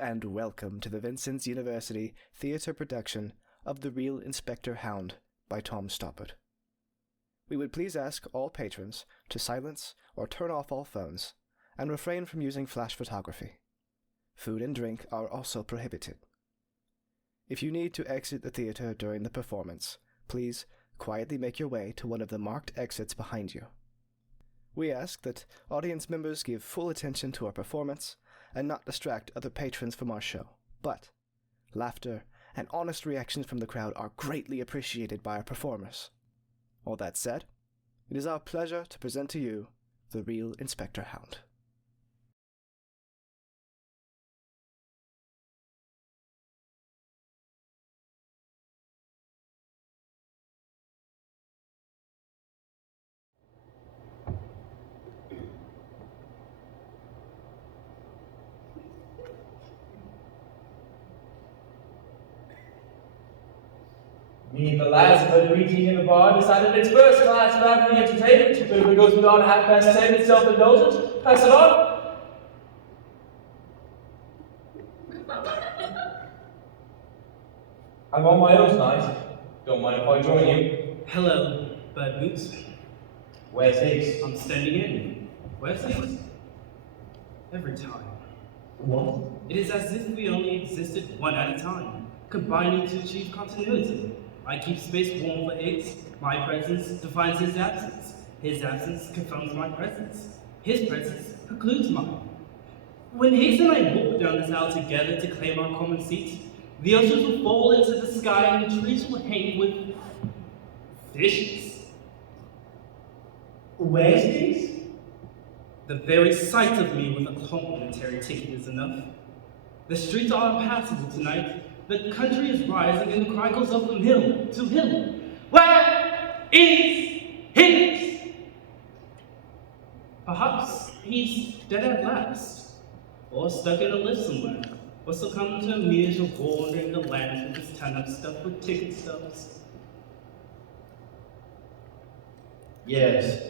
and welcome to the Vincennes University theatre production of The Real Inspector Hound by Tom Stoppard. We would please ask all patrons to silence or turn off all phones and refrain from using flash photography. Food and drink are also prohibited. If you need to exit the theatre during the performance, please quietly make your way to one of the marked exits behind you. We ask that audience members give full attention to our performance and not distract other patrons from our show, but laughter and honest reactions from the crowd are greatly appreciated by our performers. All that said, it is our pleasure to present to you The Real Inspector Hound. Me and the lads have had a meeting in the bar and decided it's first class family entertainment, but if it goes beyond 10:30, it's self-indulgent. Pass it on. I'm on my own tonight. Don't mind if I join you. Hello, Birdboot. Where's Haynes? I'm standing in. Where's Haynes? Every time. What? It is as if we only existed one at a time, combining to achieve continuity. I keep space warm for Higgs. My presence defines his absence. His absence confirms my presence. His presence precludes mine. When Higgs and I walk down this aisle together to claim our common seats, the oceans will fall into the sky and the trees will hang with fishes. Where's Higgs? The very sight of me with a complimentary ticket is enough. The streets are impassable tonight. The country is rising and the cry goes up from hill to hill. Where is Higgs? Perhaps he's dead at last, or stuck in a lift somewhere, or succumbed to amnesia wandering the land with his tongue stuffed with ticket stubs. Yes,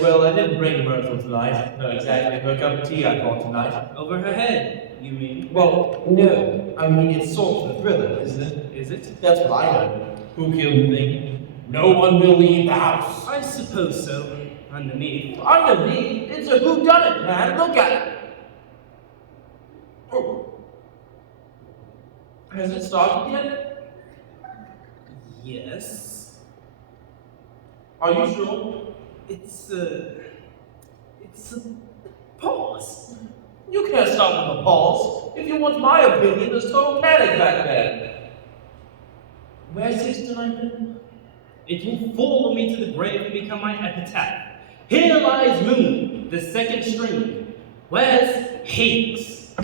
well, I didn't bring Myrtle tonight. Not exactly her cup of tea I bought tonight. Over her head, you mean? Well, no. I mean, it's sort of a thriller, isn't it? Is it? That's what I know. Who killed the thing? No one will leave the house. I suppose so. Underneath. Underneath? It's a whodunit, man. Look at it. Oh. Has it started yet? Yes. Are you sure? It's a pause. You can't stop with a pause. If you want my opinion, there's total panic back there. Where's Higgs tonight then? It will follow me to the grave and become my epitaph. Here lies Moon, the second string. Where's Higgs?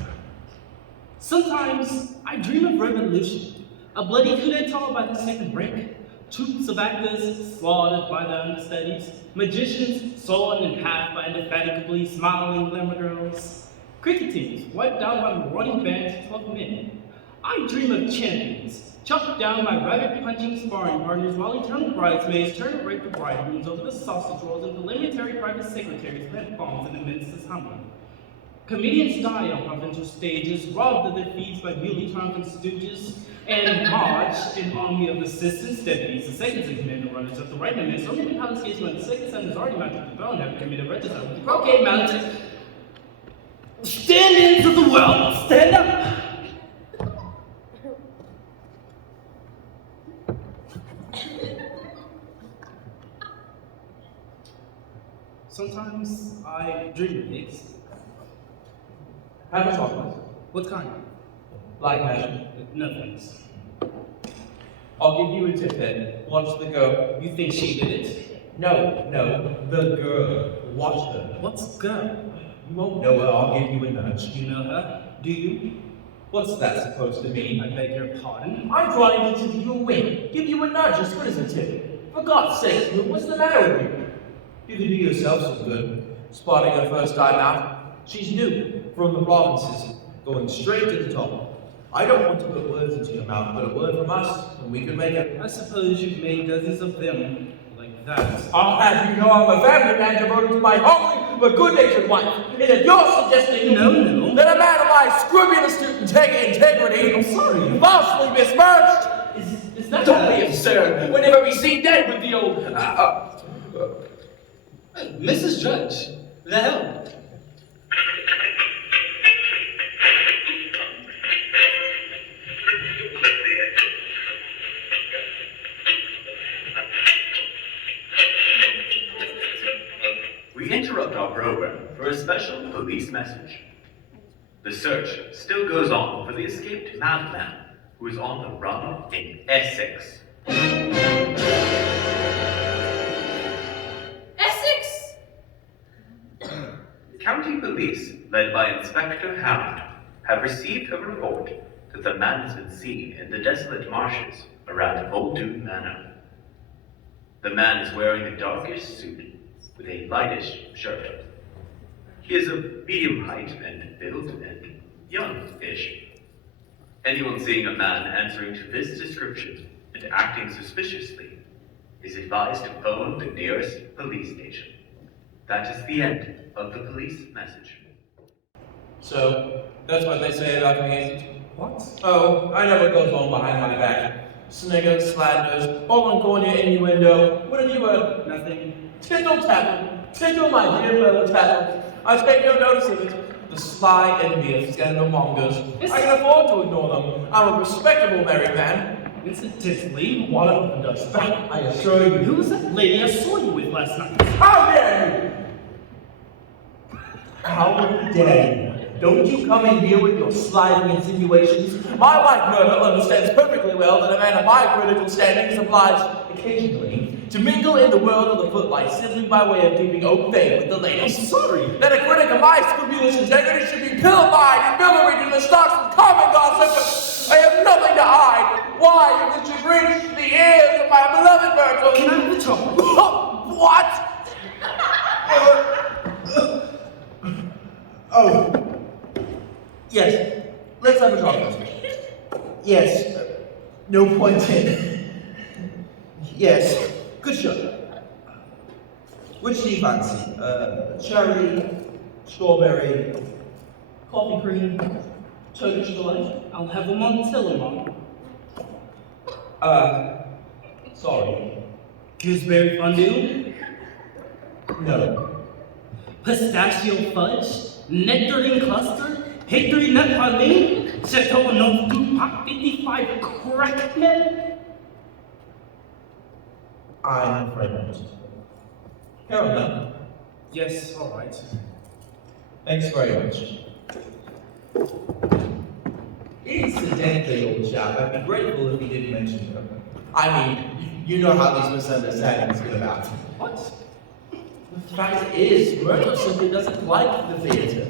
Sometimes I dream of revolution, a bloody coup d'etat by the second rank, troops of actors slaughtered by their understudies, magicians sawn in half by indefatigably smiling glamour girls, cricket teams wiped out by marauding bands of 12 men. I dream of champions, chopped down by rabbit-punching sparring partners while eternal bridesmaids turn to rape the bridegrooms over the sausage rolls and parliamentary private secretaries plant bombs in the minister's humble. Comedians die on provincial stages, robbed of their fees by newly triumphant stooges, and march in army of assistants, deputies, the seconds in command runners of the right hand. So many palace gates when the second son is already mounted the throne, have committed regicide with the croquet mounted. Stand-ins of the world, stand up! Sometimes I dream of Higgs. Have a chocolate. What kind? Like magic. No thanks. I'll give you a tip then. Watch the girl. You think she did it? No, the girl. Watch her. What's girl? You won't know her, I'll give you a nudge. You know her? Do you? What's that supposed to mean? I beg your pardon? I'm trying to give you a wink. Give you a nudge as good as a tip. For God's sake, what's the matter with you? You can do yourself some good. Spotting her first time out. She's new, from the provinces, going straight to the top. I don't want to put words into your mouth, but a word from us, and we can make it. I suppose you've made dozens of them like that. I'll have you know I'm a family man devoted to my homely but good-natured wife. And if you're suggesting No. that a man of my scrupulous integrity. I'm sorry. Falsely besmirched. Is that Don't be absurd. We'll never be seen dead with the old. Mrs. Drudge, the hell? We interrupt our program for a special police message. The search still goes on for the escaped madman who is on the run in Essex. Essex? County police, led by Inspector Hound, have received a report that the man has been seen in the desolate marshes around Muldoon Manor. The man is wearing a darkish suit with a lightish shirt. He is of medium height and build and young-ish. Anyone seeing a man answering to this description and acting suspiciously is advised to phone the nearest police station. That is the end of the police message. So, that's what they say about me. What? Oh, I know what goes on behind my back. Sniggers, slanders, all-on-cornea innuendo. What have you heard? Nothing. Tittle-tattle. Tittle, my dear fellow tattle. I take no notice of it. The sly envy of scandalmongers. I can afford to ignore them. I'm a respectable married man. Incidentally, What opened us back, I assure you. who was that lady I saw you with last night? How dare you! How dare you? Don't you come in here with your sliding insinuations. My wife Myrtle understands perfectly well that a man of my political standing is obliged, occasionally, to mingle in the world of the footlights simply by way of keeping au fait with the ladies. I'm sorry. That a critic of my scrupulous integrity should be pilloried and pilloried in the stocks of common gossip. I have nothing to hide. Why, if it should reach the ears of my beloved Myrtle? Can I have the trouble? What? Oh. Yes. Let's have a chocolate. Yes. No point in. Yes. Good shot. Which do you fancy? Cherry, strawberry, Coffee cream, Turkish delight. I'll have a Montillon. Sorry. Gooseberry fondue, No. pistachio fudge, nectarine cluster, hickory nut praline, Chateau Neuf du Pac 55 crackhead. I'm afraid not. Carol, Yes, all right. thanks very much. Incidentally, old chap, I'd be grateful if you didn't mention her. I mean, you know how these misunderstandings get about. What? The fact is, Myrtle simply doesn't like the theater.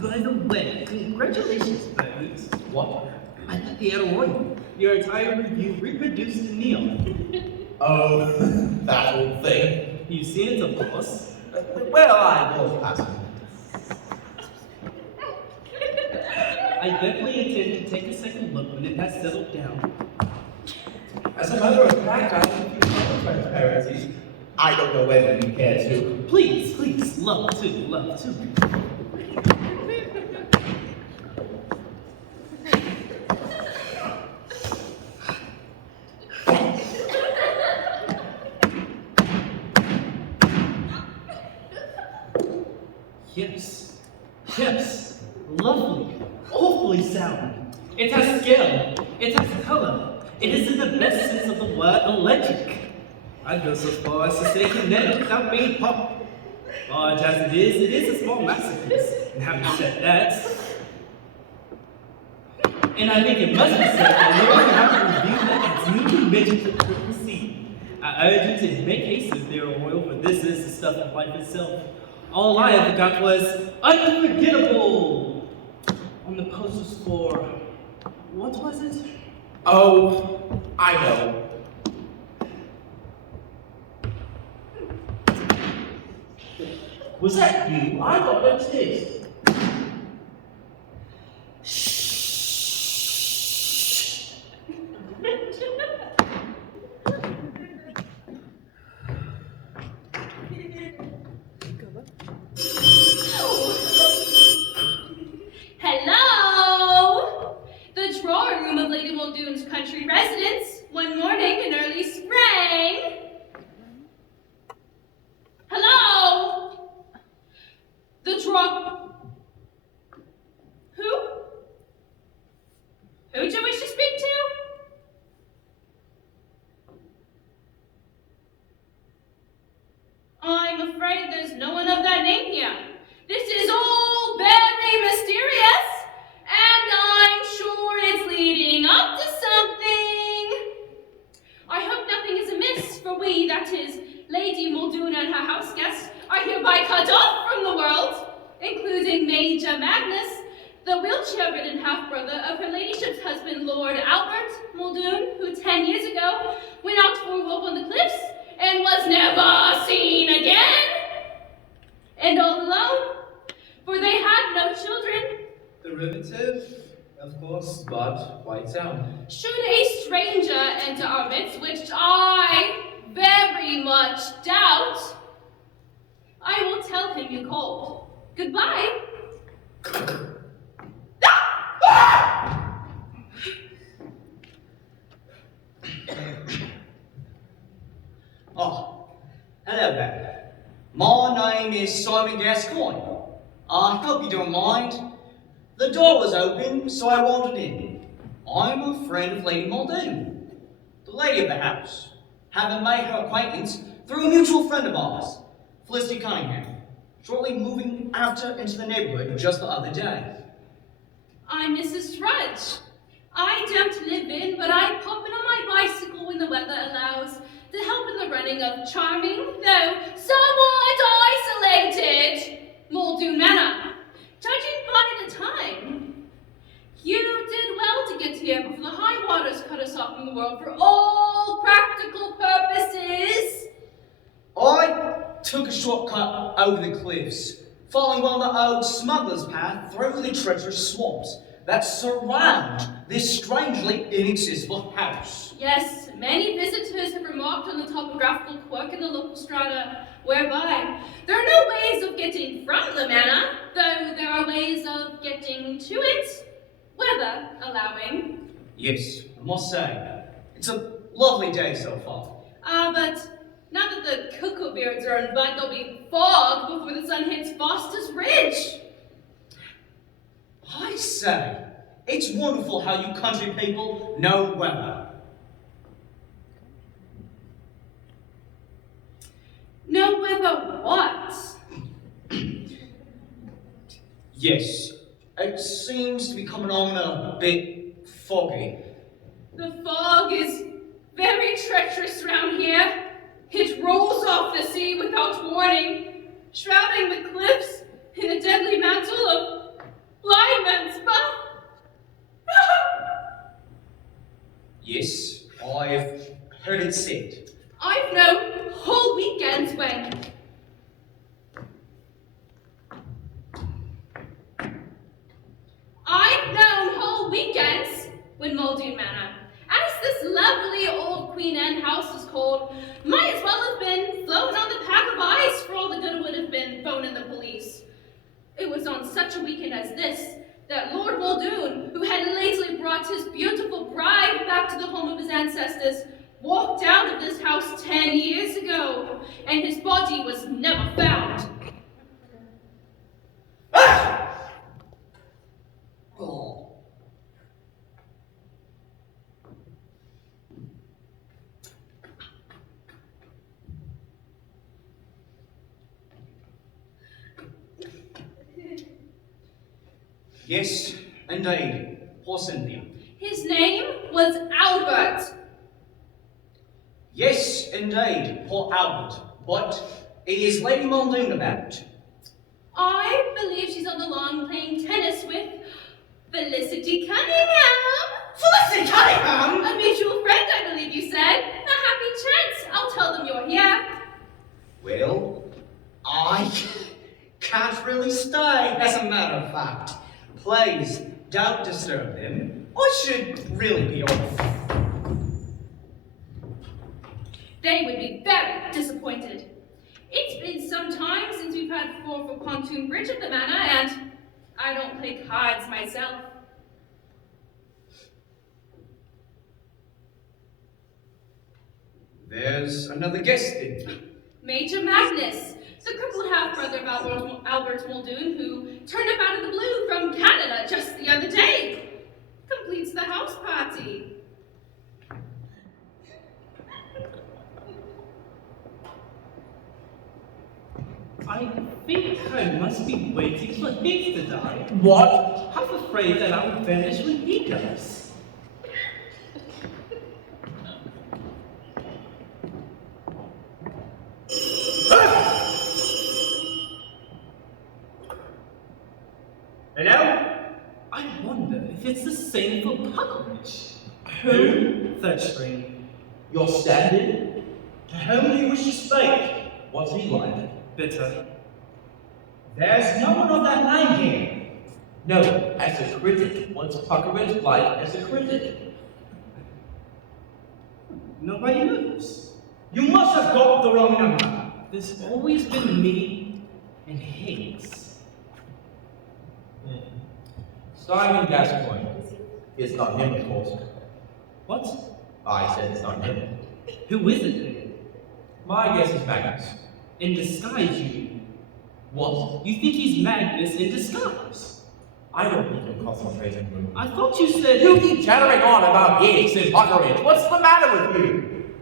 By the way, congratulations, Magnus. What? At the Theatre Royal, your entire review reproduced in neon. Oh, that old thing. You've seen it, of course. Well, I was passing. I definitely intend to take a second look when it has settled down. As a matter of fact, I have a few other transparencies. I don't know whether you care to. Please, please, love to, love to. Yes, yes, lovely, awfully sound. It has scale, it has color, it is in the best sense of the word electric. I'd go so far as to say kinetic without being pop. Large as it is a small masterpiece. And having said that, and I think it must be said that no one have a review that has newly mentioned the Krissy. I urge you to make haste with their oil, for this is the stuff of life itself. All I ever got was unforgettable on the posters for, what was it? Oh, I know. Was that you? I thought that was his. Who'd you wish to speak to? I'm afraid there's no one of that name here. This is all very mysterious, and I'm sure it's leading up to something. I hope nothing is amiss, for we, that is, Lady Muldoon and her house guests, are hereby cut off from the world, including Major Magnus, the wheelchair-ridden half-brother of her ladyship's husband, Lord Albert Muldoon, who 10 years ago went out for a walk on the cliffs and was never seen again. And all alone, for they had no children. Derivative, of course, but quite sound. Should a stranger enter our midst, which I very much doubt, I will tell him you called. Goodbye. Oh, hello there. My name is Simon Gascoyne. I hope you don't mind. The door was open, so I wandered in. I'm a friend of Lady Muldoon, the lady of the house, having made her acquaintance through a mutual friend of ours, Felicity Cunningham, shortly moving after into the neighborhood just the other day. I'm Mrs. Drudge. I don't live in, but I pop in on my bicycle when the weather allows to help in the running of charming, though somewhat isolated, Muldoon Manor, judging part at a time. You did well to get here before the high waters cut us off from the world for all practical purposes. I took a shortcut over the cliffs, following one of the old smuggler's path through the treacherous swamps that surround this strangely inaccessible house. Yes, many visitors have remarked on the topographical quirk in the local strata, whereby there are no ways of getting from the manor, though there are ways of getting to it, weather allowing. Yes, I must say, it's a lovely day so far. But now that the cuckoo beards are in bud, there'll be fog before the sun hits Foster's Ridge. I say, it's wonderful how you country people know weather. No weather what? Yes, it seems to be coming on a bit foggy. The fog is very treacherous around here. It rolls off the sea without warning, shrouding the cliffs in a deadly mantle of blind man's buff. Yes, I've heard it said. I've known whole weekends when Muldoon Manor. As this lovely old Queen Anne house is called, might as well have been flown on the pack of ice for all the good it would have been phoning the police. It was on such a weekend as this that Lord Muldoon, who had lately brought his beautiful bride back to the home of his ancestors, walked out of this house 10 years ago, and his body was never found. Oh. Yes, indeed, poor Cynthia. His name was Albert. Yes, indeed, poor Albert. But is Lady Muldoon about? I believe she's on the lawn playing tennis with Felicity Cunningham. Felicity Cunningham? A mutual friend, I believe you said. A happy chance. I'll tell them you're here. Well, I can't really stay, as a matter of fact. Please, don't disturb them. I should really be off. They would be very disappointed. It's been some time since we've had for pontoon bridge at the manor, and I don't play cards myself. There's another guest then. Major Magnus, the crippled half-brother of Albert Muldoon, who turned up out of the blue from Canada just the other day, completes the house die. What? Half afraid that I will vanish when he does. Hello? I wonder if it's the same for Puckridge. Who? Third string. You're standing? To whom do you wish to speak? What's he like? Bitter. There's no one of that name here. No, as a critic. What's Puckridge like as a critic? Nobody knows. You must have got the wrong number. There's always been me and Haynes. Simon Gascoyne. It's not him, of course. What? I said it's not him. Who is it then? My guess is Magnus. In disguise, you mean? What? You think he's Magnus in disguise? I don't need a concentration room. I thought you said... You keep chattering on about gigs and Puckridge. What's the matter with you?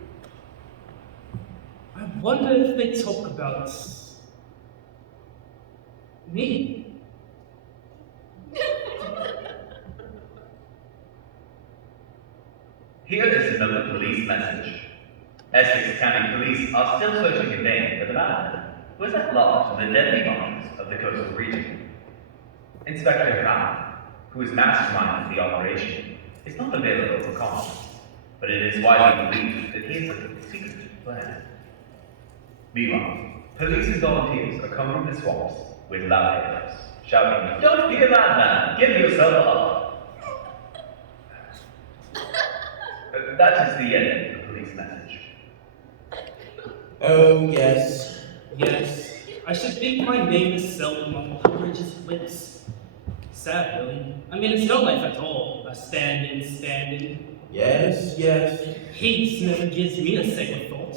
I wonder if they talk about... me. Here is another police message. Essex County Police are still searching in vain for the man who is at large in the deadly marshes of the coastal region. Inspector Hound, who is mastermind of the operation, is not available for comment, but it is widely believed that he is a secret plan. Meanwhile, police and volunteers are combing the swamps with loud hails, shouting, "Don't be a madman! Give yourself up!" That is the end of the police message. Oh, yes. Yes, I should think my name is seldom on Puckridge's lips. Sad, really. I mean, it's no life at all. A stand-in. Yes, yes. Haynes never gives me a second thought.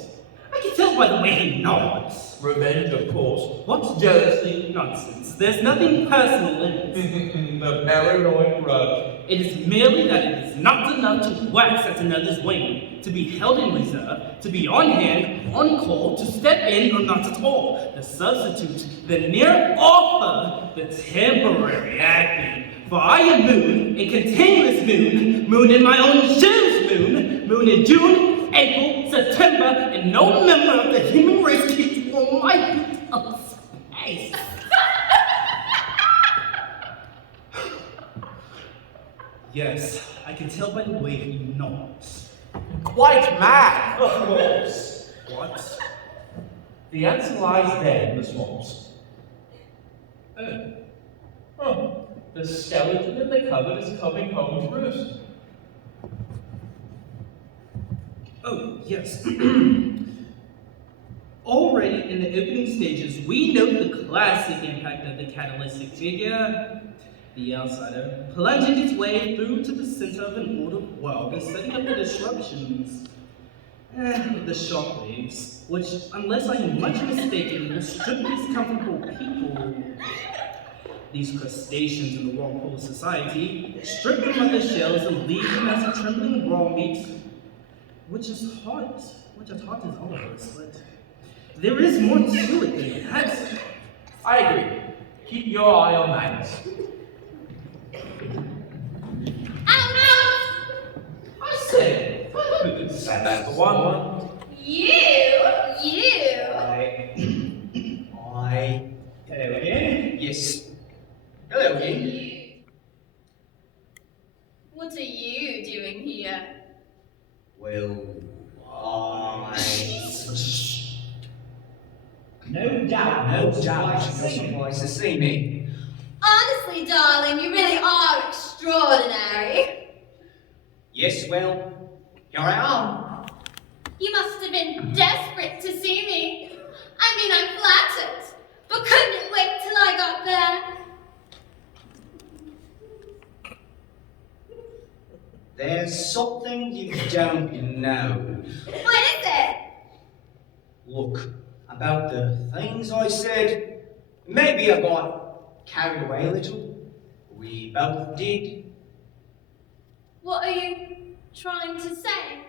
I can tell by the way he nods. Revenge, of course. What's jealousy? Nonsense. There's nothing personal in it. The paranoid grudge. It is merely that it is not enough to wax at another's wing, to be held in reserve, to be on hand, on call, to step in or not at all. The substitute, the near offer, the temporary acting. For I am Moon, a continuous Moon, Moon in my own shoes Moon, Moon in June, April, September, and no member of the human race keeps on my feet of space. Yes, I can tell by the way he nods. Quite mad, of course. What? The answer lies there in the swamps. Oh, the skeleton in the cupboard is coming home to roost. Oh, yes. Already in the opening stages, we note the classic impact of the catalytic figure, the outsider, plunging its way through to the center of an ordered world and setting up the disruptions. The shockwaves, which, unless I am much mistaken, will strip these comfortable people, these crustaceans in the whirlpool of society, strip them of their shells and leave them as a trembling raw meat, which at heart is all of us, but there is more to it than that. I agree. Keep your eye on Magnus. I said, that's the one. You. Hello again? Yes. Hello again. What are you doing here? Well, No doubt, you're surprised to see me. Honestly, darling, you really are extraordinary. Yes, well, here I am. You must have been desperate to see me. I mean, I'm flattered, but couldn't wait till I got back. There's something you don't know. What is it? Look, about the things I said, maybe I got carried away a little. We both did. What are you trying to say?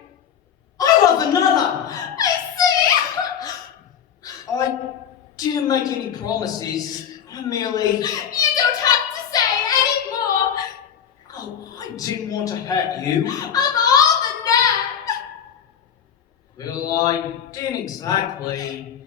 I was another! I see! I didn't make any promises. I merely... You don't have to didn't want to hurt you. Of all the nerve! Well, I didn't exactly.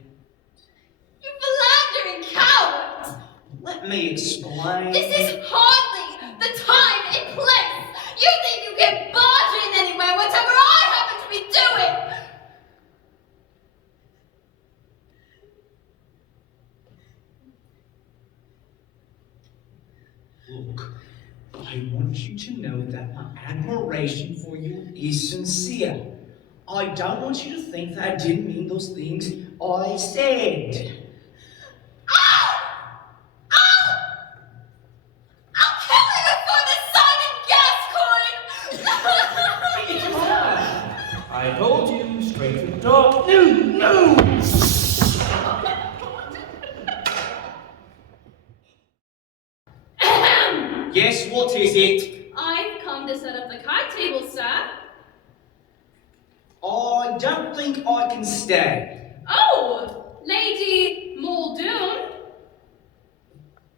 You philandering coward! Let me explain. This is hardly the time and place! You think you can barge in anywhere, whatever I happen to be doing! Look, I want you to know that my admiration for you is sincere. I don't want you to think that I didn't mean those things I said. Ow! Ow! I'll kill you for the Simon Gascoyne! I told you, straight to the top. No! Yes, what is it? I've come to set up the card table, sir. I don't think I can stay. Oh, Lady Muldoon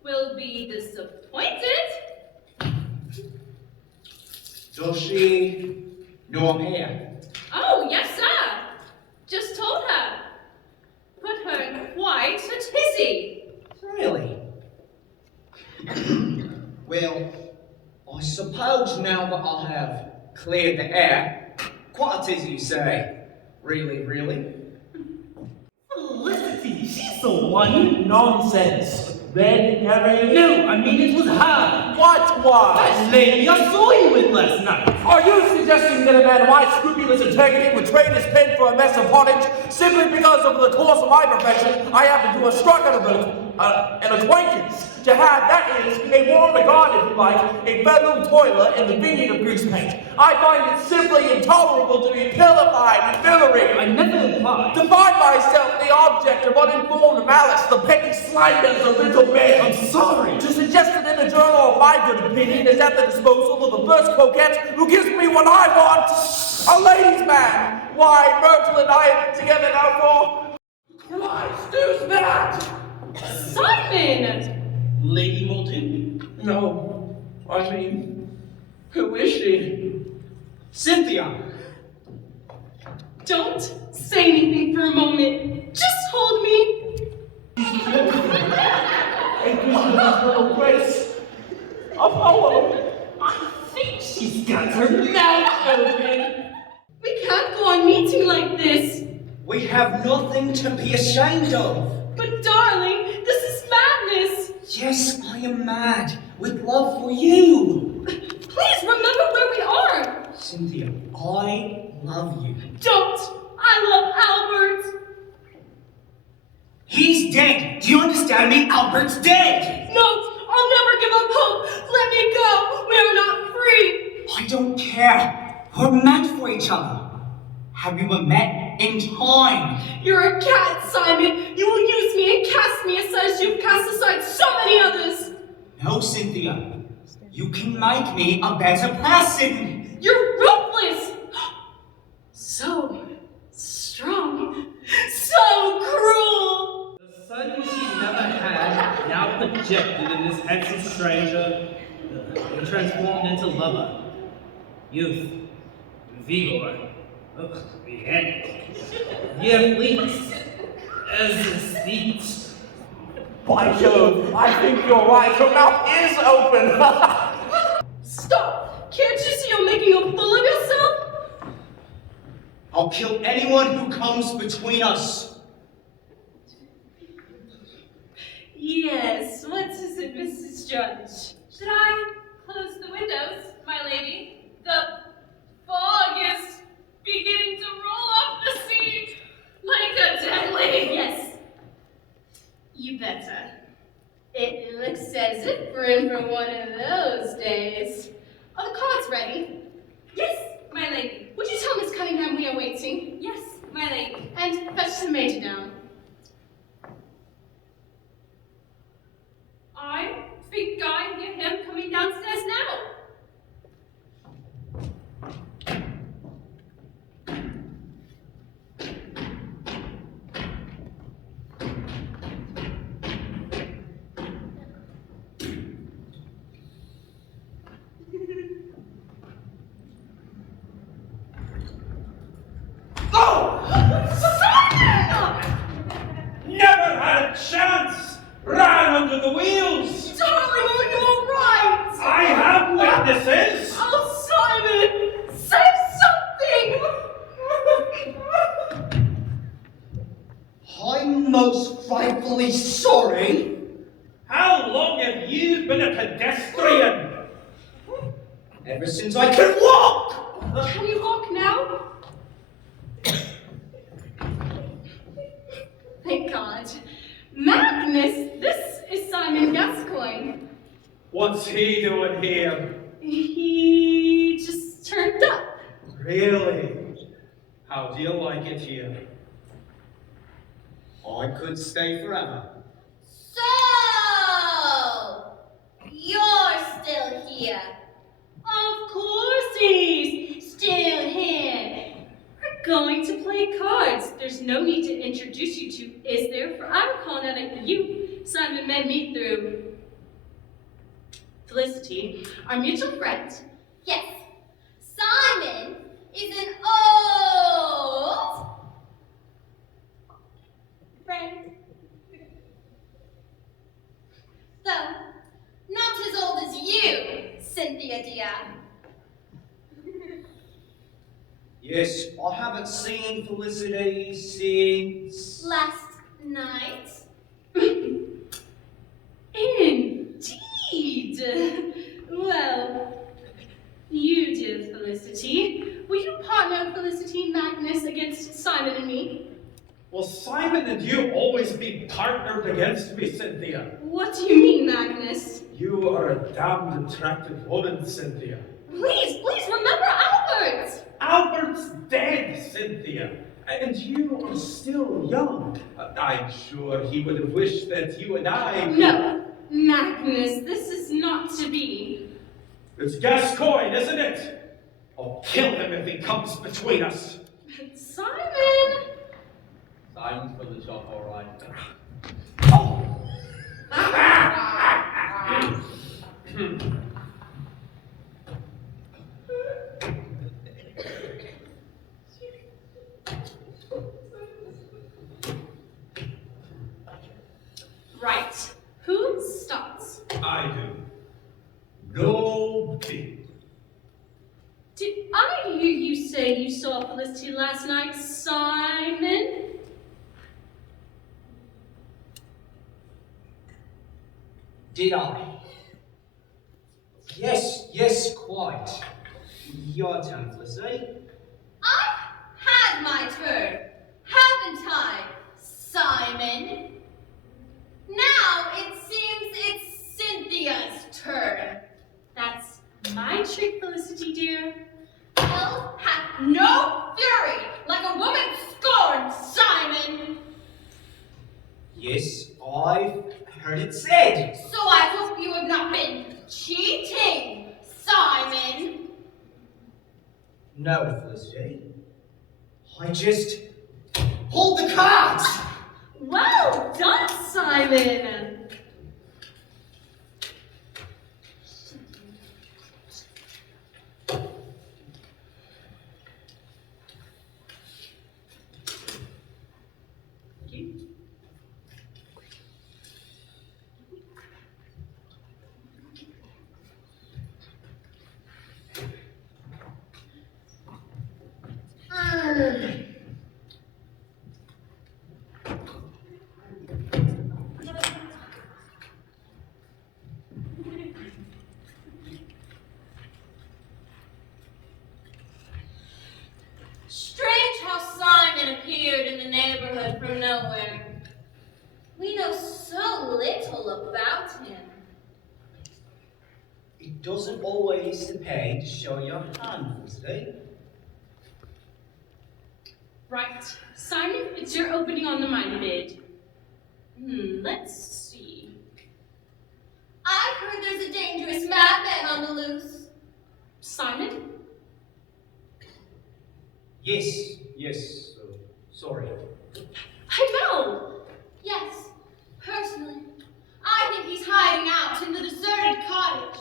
will be disappointed. Does she know I'm here? Oh, yes, sir. Just told her. Put her in quite a tizzy. Really? Well, I suppose now that I have cleared the air, quite a tizzy you say. Really? Felicity, she's the one. Nonsense. Red herring. No, I mean it was her. What was? That lady I saw you with last night. Are you suggesting that a man of my scrupulous integrity would trade his pen for a mess of pottage simply because of the course of my profession I happen to have struck an acquaintance to have, that is, a warm regard, if you like, a fellow toiler in the vineyard of grease paint? I find it simply intolerable to be vilified and villaried. I never implied. To find myself the object of uninformed malice, the petty slanders of little men. I'm sorry. To suggest that in the journal of my good opinion is at the disposal of the first coquette who gives me what I want, a ladies' man. Why, Myrtle and I have been together now for... Christ, who's that? Simon! Lady Muldoon. No, I mean, who is she? Cynthia! Don't say anything for a moment. Just hold me. Little Grace, a poem. I think she's got her mouth open. We can't go on meeting like this. We have nothing to be ashamed of. But darling, this is madness. Yes, I am mad with love for you. Please remember where we are. Cynthia, I love you. Don't. I love Albert. He's dead. Do you understand me? Albert's dead. No, I'll never give up hope. Let me go. We are not free. I don't care. We're meant for each other. Have we been met in time? You're a cat, Simon. You will use me and cast me aside as you've cast aside so many others. No, Cynthia. You can make me a better person. You're ruthless. So strong. So cruel. The son she never had, now projected in this handsome stranger, and transformed into lover, youth, vigor, yeah, fleets, as his feet. By Jove, I think you're right. Her mouth is open. Stop! Can't you see you're making a fool of yourself? I'll kill anyone who comes between us. Yes, what is it, Mrs. Drudge? Should I close the windows, my lady? The fog is beginning to roll off the sea like a deadly. Yes. You better. It looks as if we're in for one of those days. Are the cards ready? Yes, my lady. Would you tell Miss Cunningham we are waiting? Yes, my lady. And fetch the major down. I think I hear him coming downstairs now. madness is? Oh, Simon! Say something! I'm most frightfully sorry. How long have you been a pedestrian? Ever since I can walk! Can you walk now? Thank God. Magnus, this is Simon Gascoyne. What's he doing here? He just turned up. Really? How do you like it here? I could stay forever. So, you're still here. Of course he's still here. We're going to play cards. There's no need to introduce you two, is there? For I'm calling out at you. Simon met me through Felicity, our mutual friend. Yes, Simon is an old friend. Though, not as old as you, Cynthia dear. Yes, I haven't seen Felicity since... Last night. Indeed. Well, you dear Felicity. Will you partner Felicity Magnus against Simon and me? Will Simon and you always be partnered against me, Cynthia? What do you mean, Magnus? You are a damned attractive woman, Cynthia. Please remember Albert! Albert's dead, Cynthia. And you are still young. I'm sure he would have wished that you and I... No, Magnus, this is not to be. It's Gascoyne, isn't it? I'll kill him if he comes between us. Simon! Simon's for the job, all right. Right. Who starts? I do. No big. Did I hear you say you saw Felicity last night, Simon? Did I? Yes, quite. Your turn, Felicity. I've had my turn, haven't I, Simon? Now it seems it's Cynthia's turn. That's my trick, Felicity dear. Hell hath no fury like a woman scorned, Simon. Yes, I've heard it said. So I hope you have not been cheating, Simon. No, Felicity. I just hold the cards. Well done, Simon! Strange how Simon appeared in the neighborhood from nowhere. We know so little about him. It doesn't always pay to show your hand, Felicity. Right. Simon, it's your opening on the minor bid. Let's see. I've heard there's a dangerous madman on the loose. Simon? Yes, sorry. I know! Yes, personally, I think he's hiding out in the deserted cottage.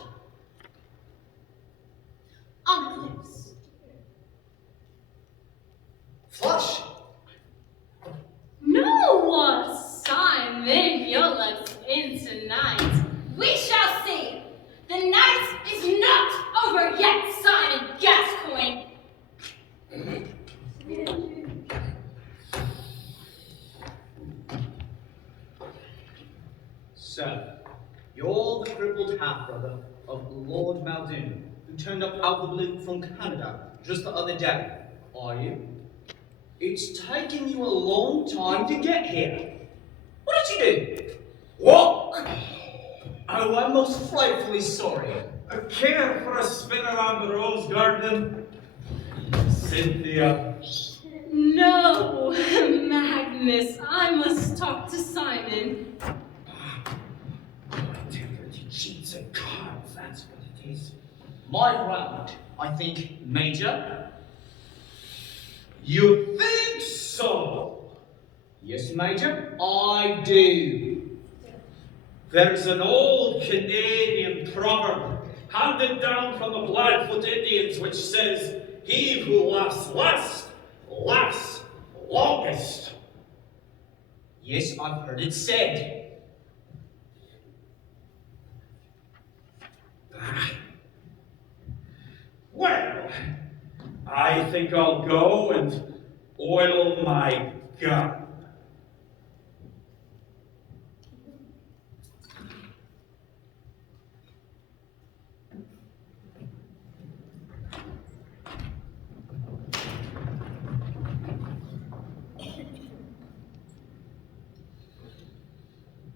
On the cliffs. Flush! No! Simon, your luck's in tonight. We shall see. The night is not Muldoon, who turned up out of the blue from Canada just the other day, are you? It's taken you a long time to get here. What did you do? Walk! Oh, I'm most frightfully sorry. Care for a spin around the rose garden? Cynthia. No, Magnus, I must talk to Simon. Cheats and cards, that's what it is. My round, I think, Major. You think so? Yes, Major, I do. There's an old Canadian proverb handed down from the Blackfoot Indians which says, "He who laughs last, laughs longest." Yes, I've heard it said. Well, I think I'll go and oil my gun.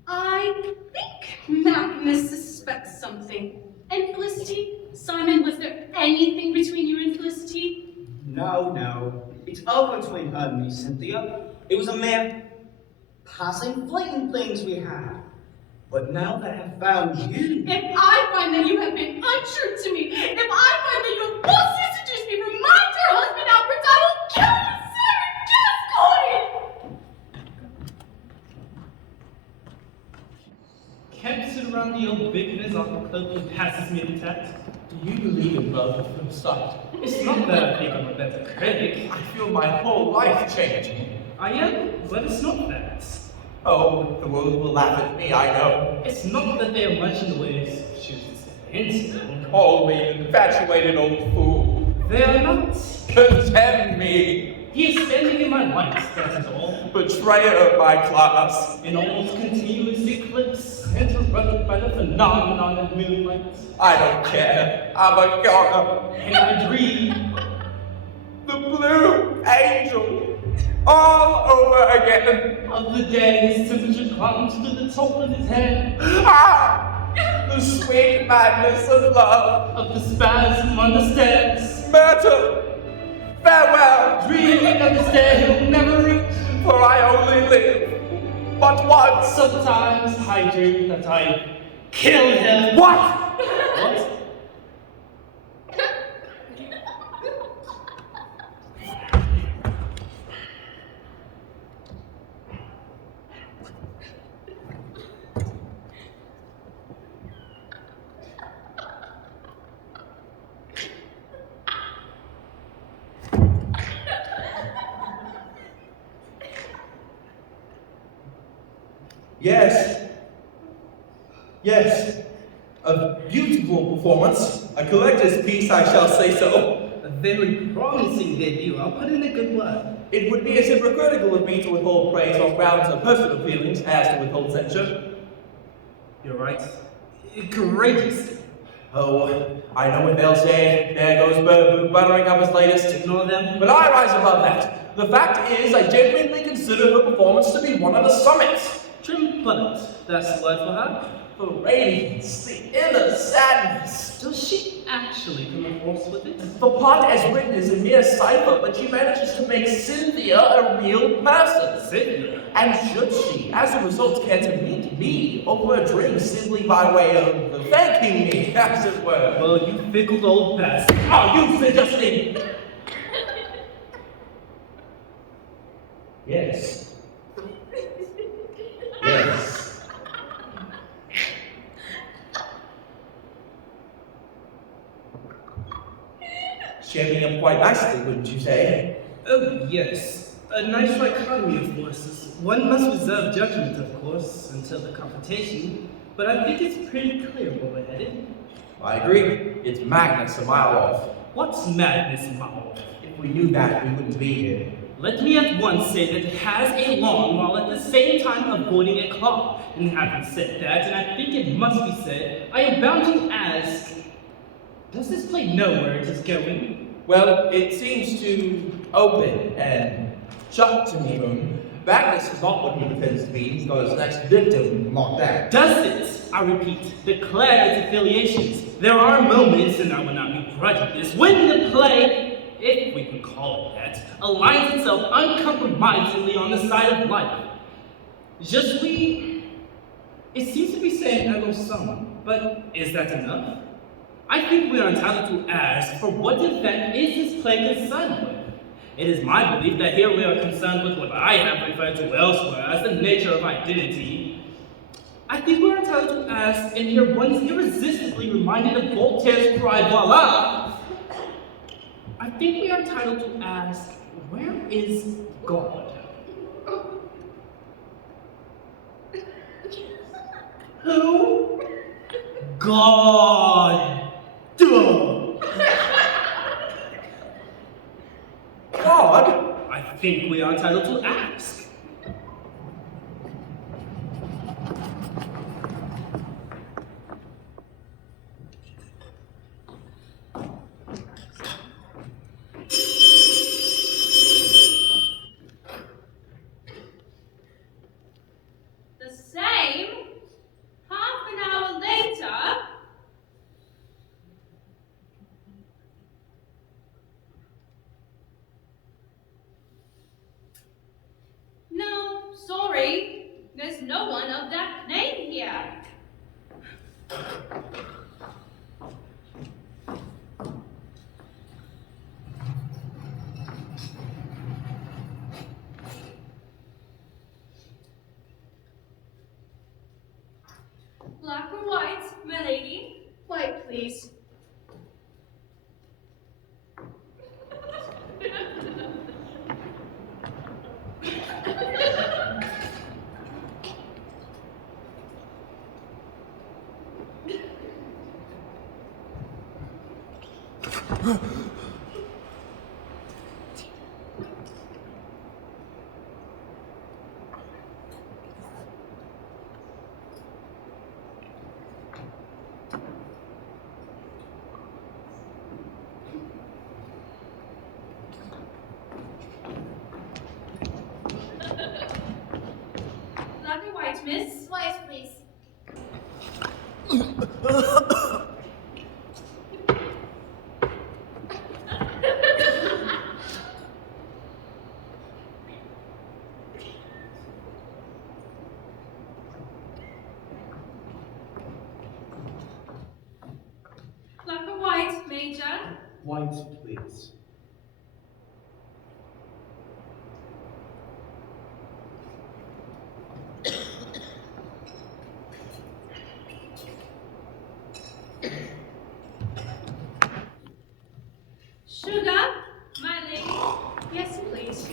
I think Magnus suspects something. And Felicity? Simon, was there anything between you and Felicity? No. It's over between her and me, Cynthia. It was a mere passing, fleeting things we had. But now that I have found you... If I find that you have been untrue to me, if I find that you have falsely seduced me from my dear husband Albert, I will kill you, Simon Gascoyne! Can't sit around the old bigness off the cloak and passes me the tact. Do you believe in love from the start? It's not that I think I'm a better critic. I feel my whole life changing. I am, but it's not that. Oh, the world will laugh at me, I know. It's not that they are much in the way of chooses handsome. Call me an infatuated old fool. They are not. Contemn me. He is standing in my light, that is all. Betrayer of my class. An almost continuous eclipse, interrupted by the phenomenon of moonlight. I don't care. I'm a goner. And I dream The blue angel. All over again. of the day his temperature climbs to the top of his head, Ah! The sweet madness of love. of the spasm on the steps, Myrtle. Farewell. dreaming of the day he'll never reach. For I only live but once. Sometimes I dream that I kill him. What? What? Yes. A beautiful performance. A collector's piece, I shall say so. A very promising debut. I'll put in a good word. It would be as hypocritical of me to withhold praise on grounds of personal feelings as to withhold censure. You're right. Courageous. Oh, I know what they'll say. There goes Birdboot buttering up his latest. Ignore them. But I rise above that. The fact is, I genuinely consider her performance to be one of the summits. Trim butt. That's the word for her. The radiance, the inner sadness. Does she actually come across with it? The plot as written is a mere cipher, but she manages to make Cynthia a real person. Cynthia? And should she, as a result, care to meet me over a drink simply by way of thanking me, as it were? Well, you fickle old bastard. Oh, you suggesting? Yes. Yes. Shaping up quite nicely, wouldn't you say? Oh, yes. A nice dichotomy of voices. One must reserve judgment, of course, until the confrontation, but I think it's pretty clear where we're headed. I agree. It's Magnus a mile off. What's madness, Mao? If we knew that, we wouldn't be here. Let me at once say that it has a lawn while at the same time avoiding a claw. And having said that, and I think it must be said, I am bound to ask, Does this plane know where it is going? Well, it seems to open and shut to me. Magnus is not what he pretends to be. He's got his next victim locked down. Does it, I repeat, declare its affiliations? There are moments, and I will not begrudge this, when the play, if we can call it that, aligns itself uncompromisingly on the side of life. Je suis, it seems to be saying hello some, but is that enough? I think we are entitled to ask, for what effect is this play concerned with? It is my belief that here we are concerned with what I have referred to elsewhere as the nature of identity. I think we are entitled to ask, and here one is irresistibly reminded of Voltaire's cry, voila! I think we are entitled to ask, where is God? Who? God! God? I think we are entitled to ask. The same? Half an hour later? No, sorry. There's no one of that name here. Black or white, my lady? White, please. Black or white, miss? White, please. Black or white, Major? White, please. Sugar, my lady? Yes, please.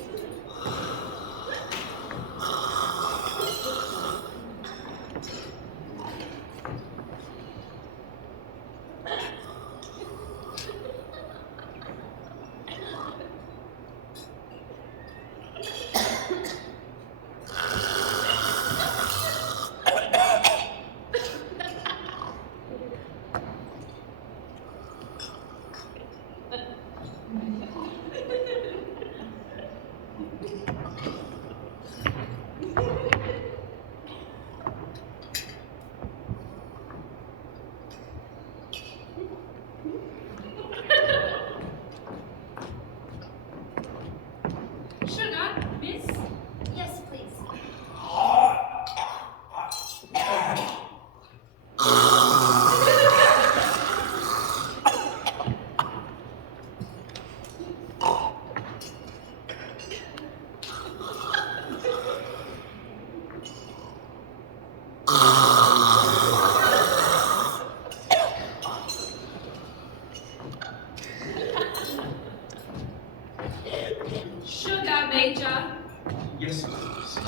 Sugar, miss? Yes, please. Sugar, Major? Yes, please.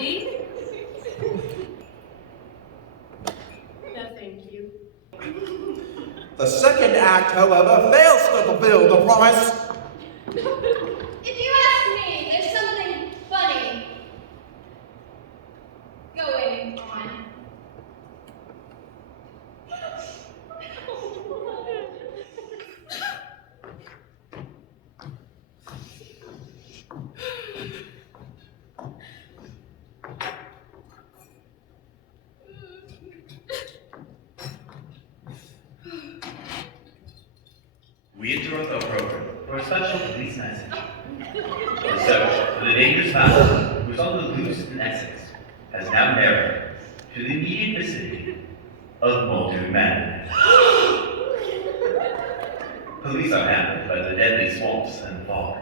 lady. No, thank you. The second act, however, fails to fulfill the promise. If you ask me, there's something funny going on. We interrupt our program for a special police message. The search for the dangerous man who was on the loose in Essex has now narrowed to the immediate vicinity of Muldoon Manor. Police are hampered by the deadly swamps and fog,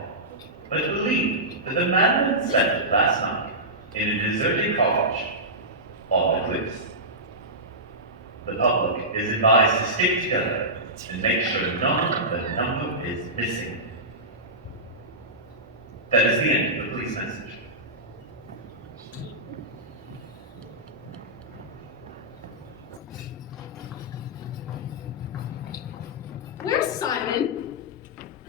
but believe that the man was spent last night in a deserted cottage on the cliffs. The public is advised to stick together and make sure none but number is missing. That is the end of the police message. Where's Simon?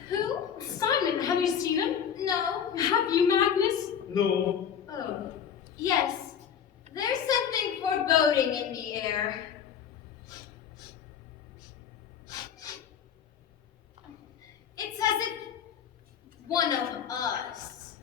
Who? Simon, have you seen him? No. Have you, Magnus? No. Oh. Yes. There's something foreboding in the air. It's as if one of us.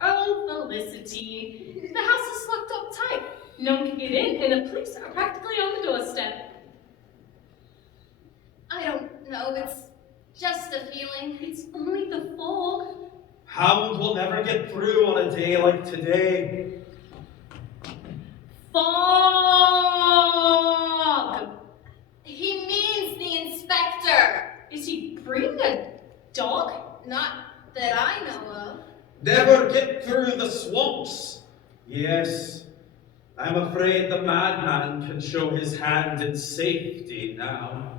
Oh, Felicity. The house is locked up tight. No one can get in, and the police are practically on the doorstep. I don't know, it's just a feeling. It's only the fog. Hound will never get through on a day like today. Fog! He means the inspector. Is he bringing a dog? Not that I know of. Never get through the swamps. Yes, I'm afraid the madman can show his hand in safety now.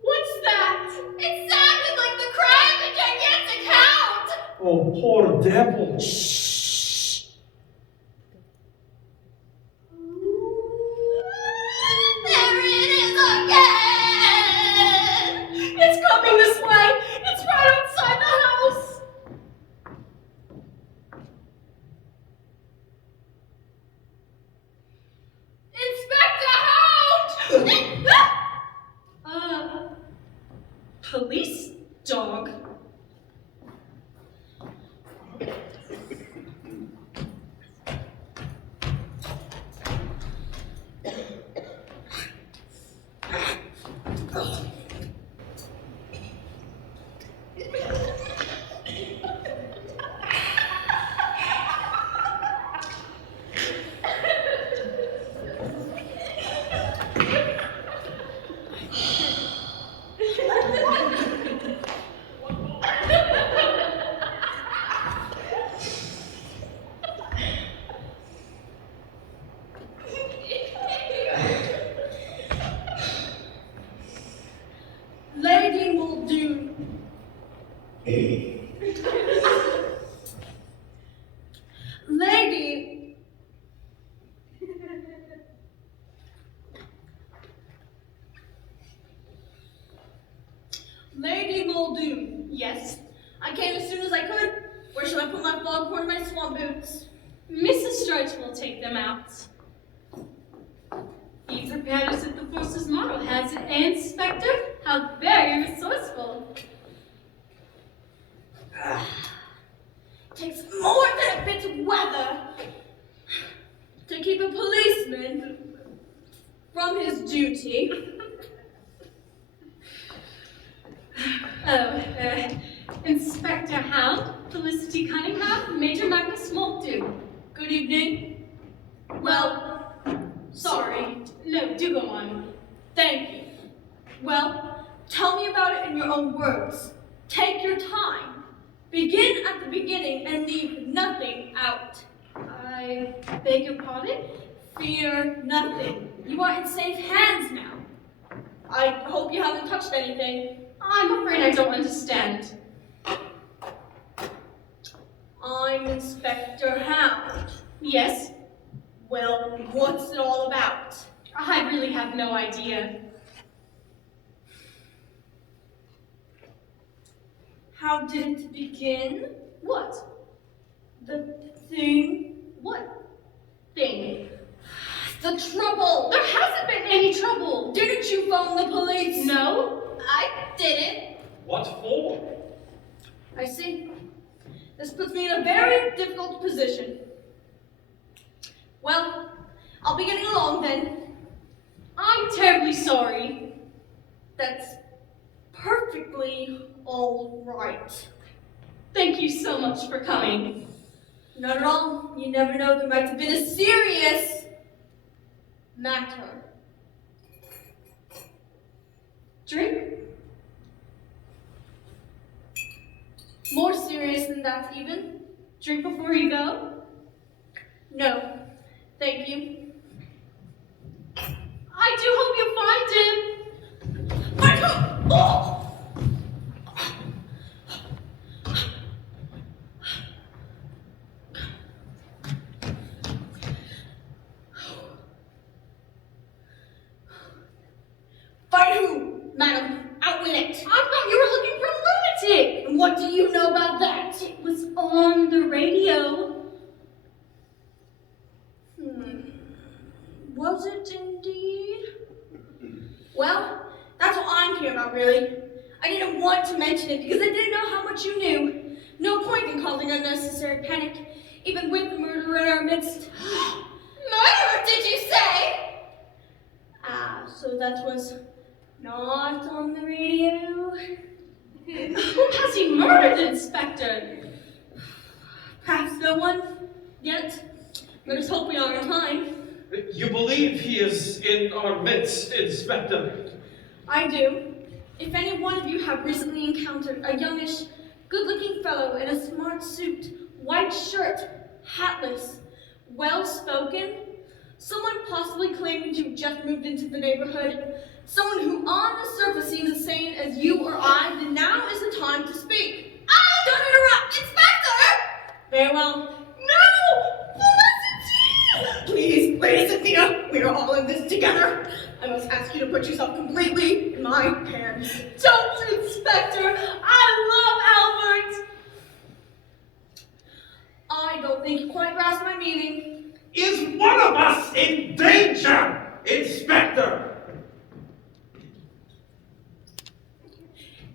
What's that? It sounded like the cry of a gigantic hound. Oh, poor devil. There it is again. It's coming this way! It's right outside the house! Inspector Hound! Police dog? Lady Muldoon. Lady. Lady Muldoon. Yes. I came as soon as I could. Where should I put my foghorn and my swamp boots? Mrs. Drudge will take them out. Be prepared as if the force's motto has it, Inspector. How very resourceful. Takes more than a bit of weather to keep a policeman from his duty. Inspector Hound, Felicity Cunningham, Major Magnus Muldoon. Good evening. Well, sorry. No, do go on. Thank you. Well, tell me about it in your own words. Take your time. Begin at the beginning and leave nothing out. I beg your pardon? Fear nothing. You are in safe hands now. I hope you haven't touched anything. I'm afraid I don't understand. I'm Inspector Hound. Yes? Well, what's it all about? I really have no idea. How did it begin? What? The thing? What thing? The trouble! There hasn't been any trouble. Didn't you phone the police? No? I didn't. What for? I see. This puts me in a very difficult position. Well, I'll be getting along then. I'm terribly sorry. That's perfectly all right. Thank you so much for coming. Not at all. You never know, there might have been a serious matter. Drink? More serious than that, even. Drink before you go? No, thank you. I do hope you find him. Oh! Find who, madam? Outwit it. I thought you were looking for a lunatic. And what do you know about that? It was on the radio. Was it indeed? Well, that's what I'm here about, really. I didn't want to mention it because I didn't know how much you knew. No point in causing unnecessary panic, even with the murderer in our midst. Murderer, did you say? So that was not on the radio? Who has he murdered, Inspector? Perhaps no one yet. Let us hope we are in time. You believe he is in our midst, Inspector? I do. If any one of you have recently encountered a youngish, good-looking fellow in a smart suit, white shirt, hatless, well-spoken, someone possibly claiming to have just moved into the neighborhood, someone who on the surface seems as sane as you or I, then now is the time to speak. Don't interrupt! Inspector! Very well. No! Felicity! Please, Lady Cynthia, we are all in this together. I must ask you to put yourself completely in my hands. Don't, Inspector! I love Albert! I don't think you quite grasp my meaning. Is one of us in danger, Inspector?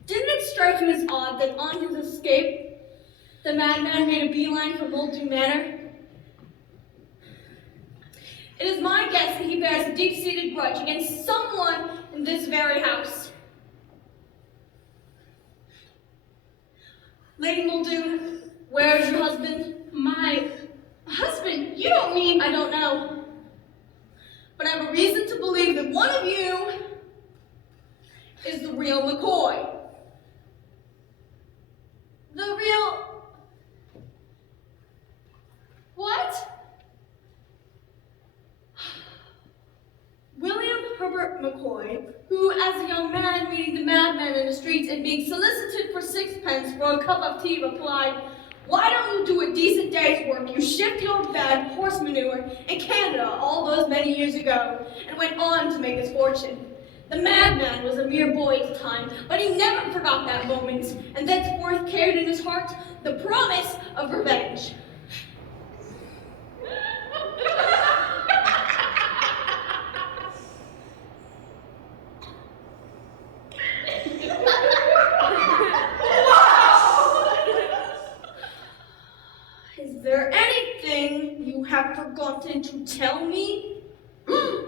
Didn't it strike you as odd that on his escape, the madman made a beeline for Muldoon Manor? It is my guess that he bears a deep-seated grudge against someone in this very house. Lady Muldoon, where is your husband? My husband? You don't mean... I don't know. But I have a reason to believe that one of you is the real McCoy. The real... What? William Herbert McCoy, who as a young man meeting the madman in the streets and being solicited for sixpence for a cup of tea replied, "Why don't you do a decent day's work, you shifty old bad horse manure," in Canada all those many years ago, and went on to make his fortune. The madman was a mere boy at the time, but he never forgot that moment, and thenceforth carried in his heart the promise of revenge. Is there anything you have forgotten to tell me? So the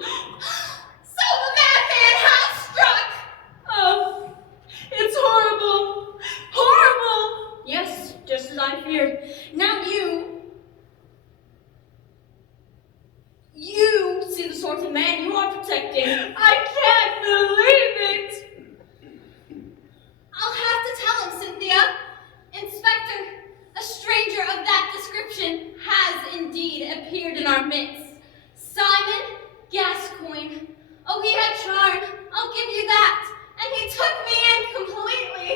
madman has struck! Oh, it's horrible! Horrible! Yes, just as I feared. Now you see the sort of man you are protecting. I can't believe it! I'll have to tell him, Cynthia. Inspector, a stranger of that description has indeed appeared in our midst. Simon Gascoyne. Oh, he had charm. I'll give you that. And he took me in completely.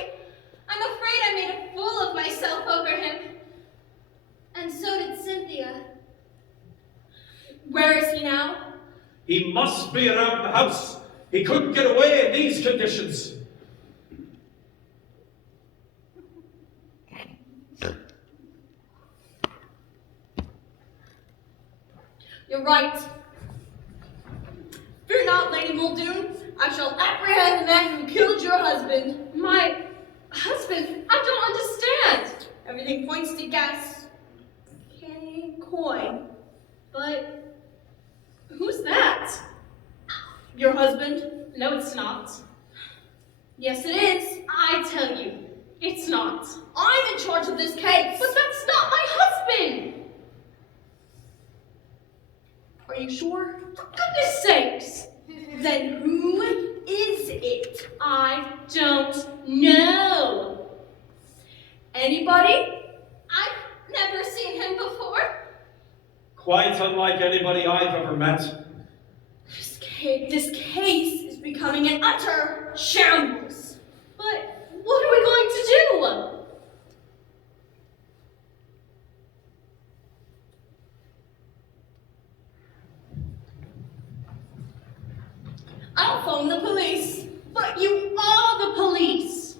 I'm afraid I made a fool of myself over him. And so did Cynthia. Where is he now? He must be around the house. He couldn't get away in these conditions. You're right. Fear not, Lady Muldoon. I shall apprehend the man who killed your husband. My husband? I don't understand. Everything points to Gascoyne. But Who's that? your husband? No, it's not. Yes, it is. I tell you, it's not. I'm in charge of this case. But that's not my husband! Are you sure? For goodness sakes! Then who is it? I don't know. Anybody? I've never seen him before. Quite unlike anybody I've ever met. This case is becoming an utter shambles. But what are we going to do? I'll phone the police. But you are the police.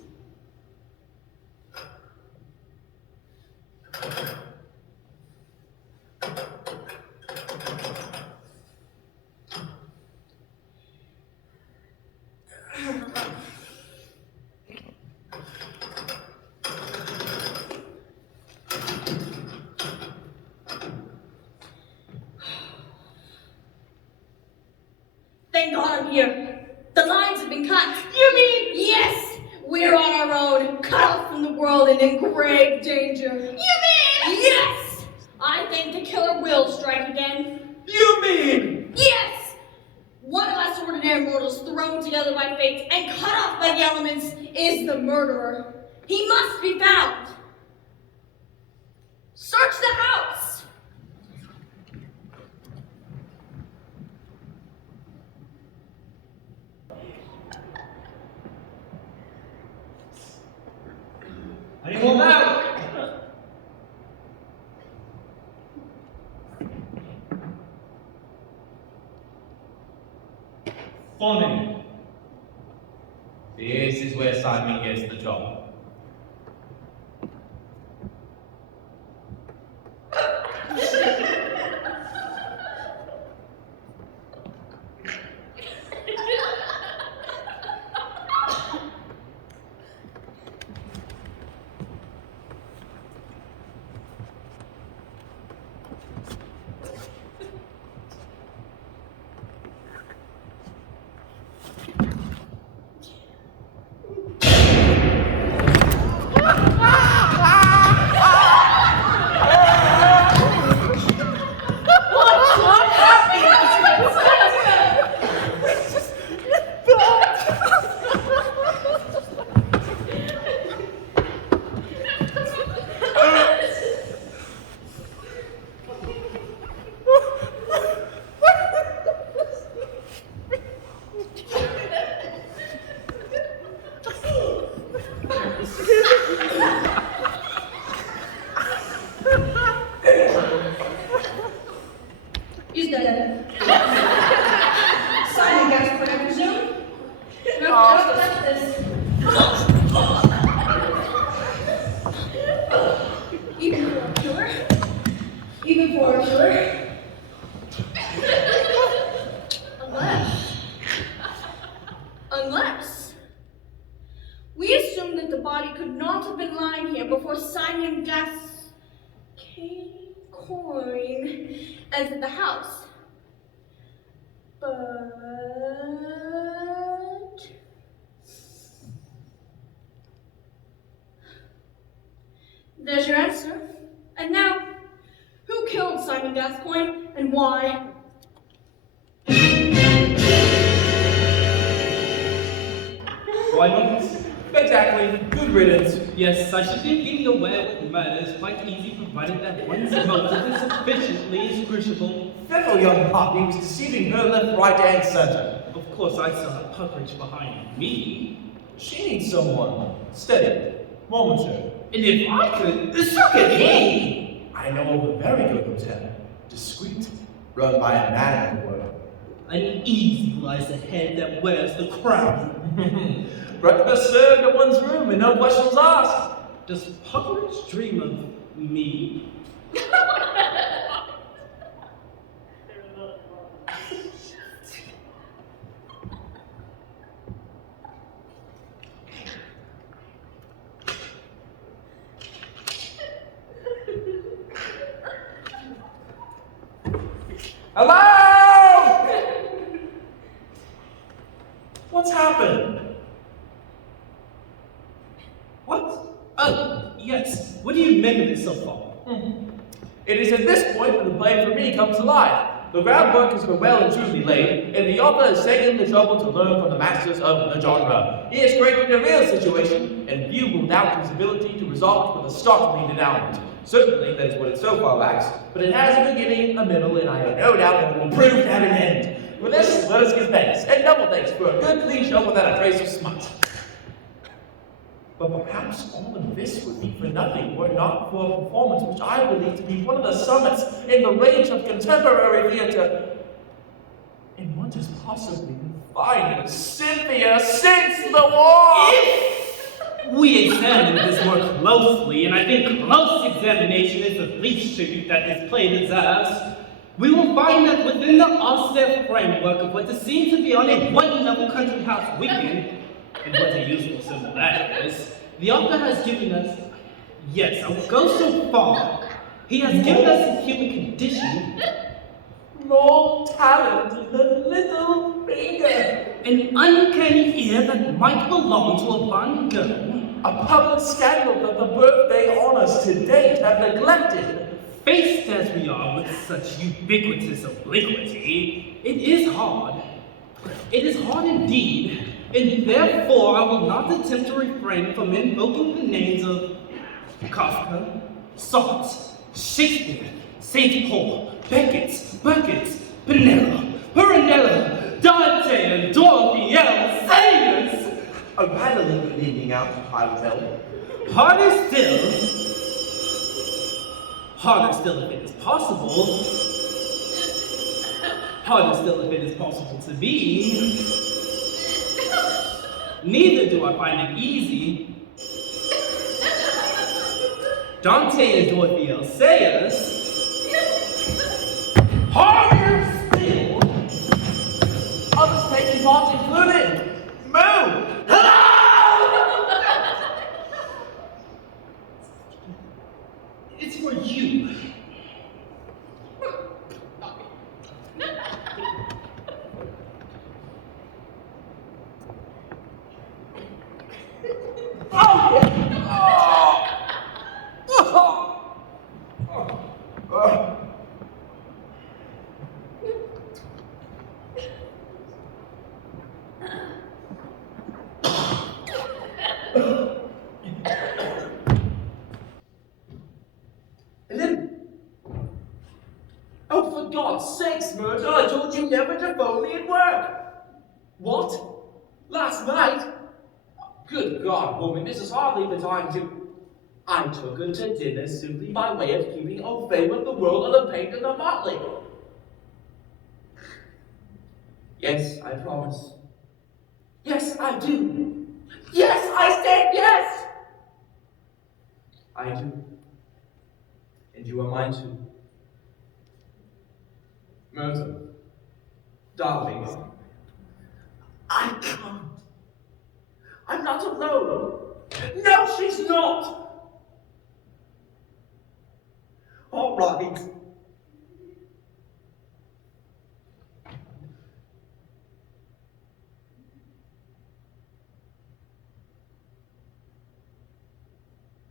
Thank God I'm here. The lines have been cut. You mean? Yes, we're on our own, cut off from the world and in grave danger. You mean? Yes, I think the killer will strike again. You mean? Yes, one of us ordinary mortals thrown together by fate and cut off by the elements is the murderer. He must be found. Search the house. Anyone out? Funny. This is where Simon gets the job. He's dead. Simon Gascoyne, I presume? No, touch this. Even for a killer. Even for a killer. Unless we assume that the body could not have been lying here before Simon Gascoyne entered the house. But there's your answer. And now, who killed Simon Gascoyne and why? Why not? Exactly. Good riddance. Yes, I should think getting away with murder is quite easy provided that one's motive is sufficiently inscrutable. Fickle young puppy was deceiving her left, right, and center. Of course, I saw a puckridge behind me. She needs someone steady, momentary. And if I could, so could he! I know of a very good hotel, discreet, run by a man of the world. Uneasy lies the head that wears the crown. Breakfast served at one's room and no questions asked. Does Puckridge dream of me? Hello! What's happened? What? Yes. What do you make of it so far? It is at this point that the blame for me comes alive. The groundwork has been well and truly laid, and the author has taken the trouble to learn from the masters of the genre. He has created a real situation, and few will doubt his ability to result with a startling denouement. Certainly, that is what it so far lacks, but it has a beginning, a middle, and I have no doubt that it will prove to have an end. For this, let us give thanks, and double thanks for a good clean show without a trace of smut. But perhaps all of this would be for nothing were it not for a performance which I believe to be one of the summits in the range of contemporary theatre. And what is possibly the finest Cynthia since the war? If we examine this work closely, and I think close examination is the least tribute that this play deserves, we will find that within the austere framework of what is seen to be on a one-level country house weekend, and what a useful symbol that is, the author has given us, yes, I will go so far, he has given us a human condition, More talent in the little finger. an uncanny ear that might belong to a Van Gogh, A public scandal that the birthday honors to date have neglected. faced as we are with such ubiquitous obliquity, it is hard. It is hard indeed, and therefore I will not attempt to refrain from invoking the names of Kafka, Sartre, Shakespeare, St. Paul, Beckett, Pinella, Perenella, Dante, and Dorothy L. Sayers. A rattling leaning out of Hyvel. Harder still if it is possible. Harder still if it is possible to be. Neither do I find it easy. Dante and Dorothy L. Sayers. Harder still. Others taking part included. Moo! It's for you. Oh, for God's sakes, Murder, I told you never to phone me at work. What? Last night? Good God, woman, this is hardly the time to... I took her to dinner simply by way of keeping au fait with the world of the paint and the motley. Yes, I promise. Yes, I do. Yes, I said yes! I do. And you are mine too. Myrtle, darling, I can't. I'm not alone. No, she's not. All right.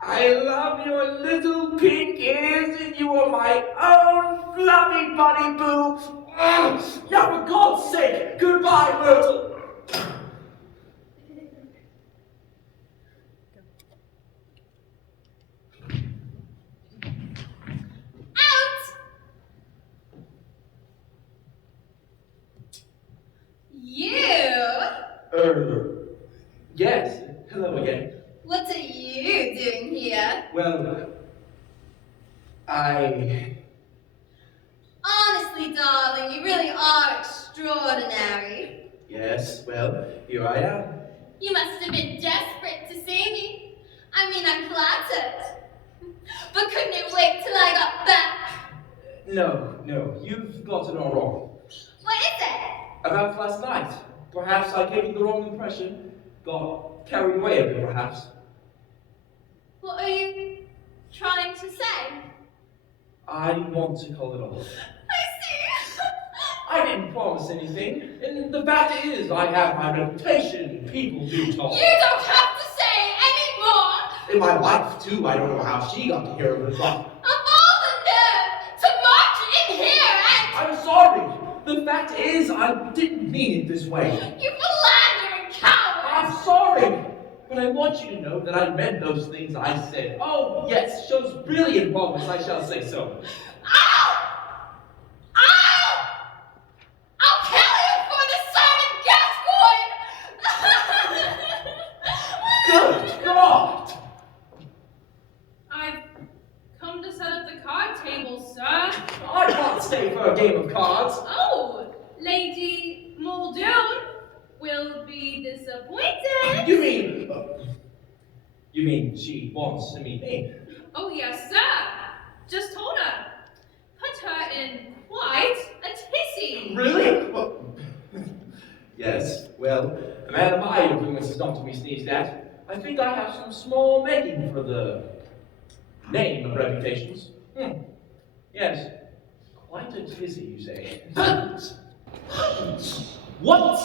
I love your little pink ears, and you are my own fluffy bunny boo. Now, for God's sake, goodbye, Myrtle. Honestly, darling, you really are extraordinary. Yes, well, here I am. You must have been desperate to see me. I mean, I'm flattered. But couldn't you wait till I got back? No, you've got it all wrong. What is it? About last night. Perhaps I gave you the wrong impression. Got carried away a bit, perhaps. What are you trying to say? I want to call it off. I see. I didn't promise anything, and the fact is, I have my reputation. People do talk. You don't have to say any more. And my wife, too, I don't know how she got to hear of it, but... Of all the nerve to march in here and... I'm sorry. The fact is, I didn't mean it this way. You philandering coward. I'm sorry. But I want you to know that I meant those things I said. Oh, yes, shows brilliant progress, I shall say so. Ow! Ow! I'll kill you for the son of Gascoyne! Good God! I've come to set up the card table, sir. I can't stay for a game of cards. Oh, Lady Muldoon will be disappointed. You mean she wants to meet me? Oh, yes, sir. Just told her. Put her in quite a tizzy. Really? Yes, well, a man of my influence is not to be sneezed at. I think I have some small making for the name of reputations. Yes, quite a tizzy, you say. What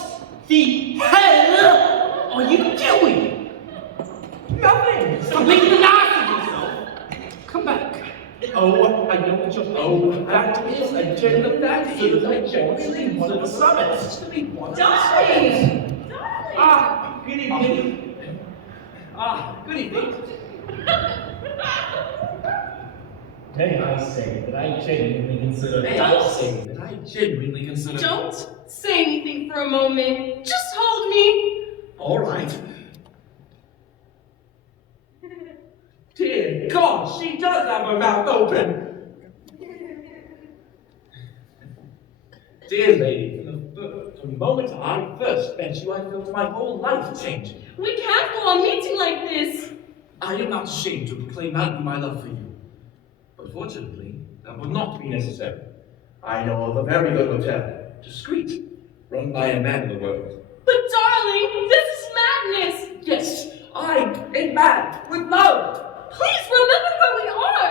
the hell are you doing? Nothing! Stop making an ass of yourself! Come back. Oh, I know what you're thinking. That is a gender, that is a genuinely one of the summits. Darling! Good evening. Good evening. May I say that I genuinely consider Don't say anything for a moment. Just hold me. All right. Dear God, she does have her mouth open. Dear lady, from the moment I first met you, I felt my whole life change. We can't go on meeting like this. I am not ashamed to proclaim openly my love for you. But fortunately, that would not be necessary. I know of a very good hotel, discreet, run by a man of the world. But darling, this is madness. Yes, I am mad with love. Please remember where we are.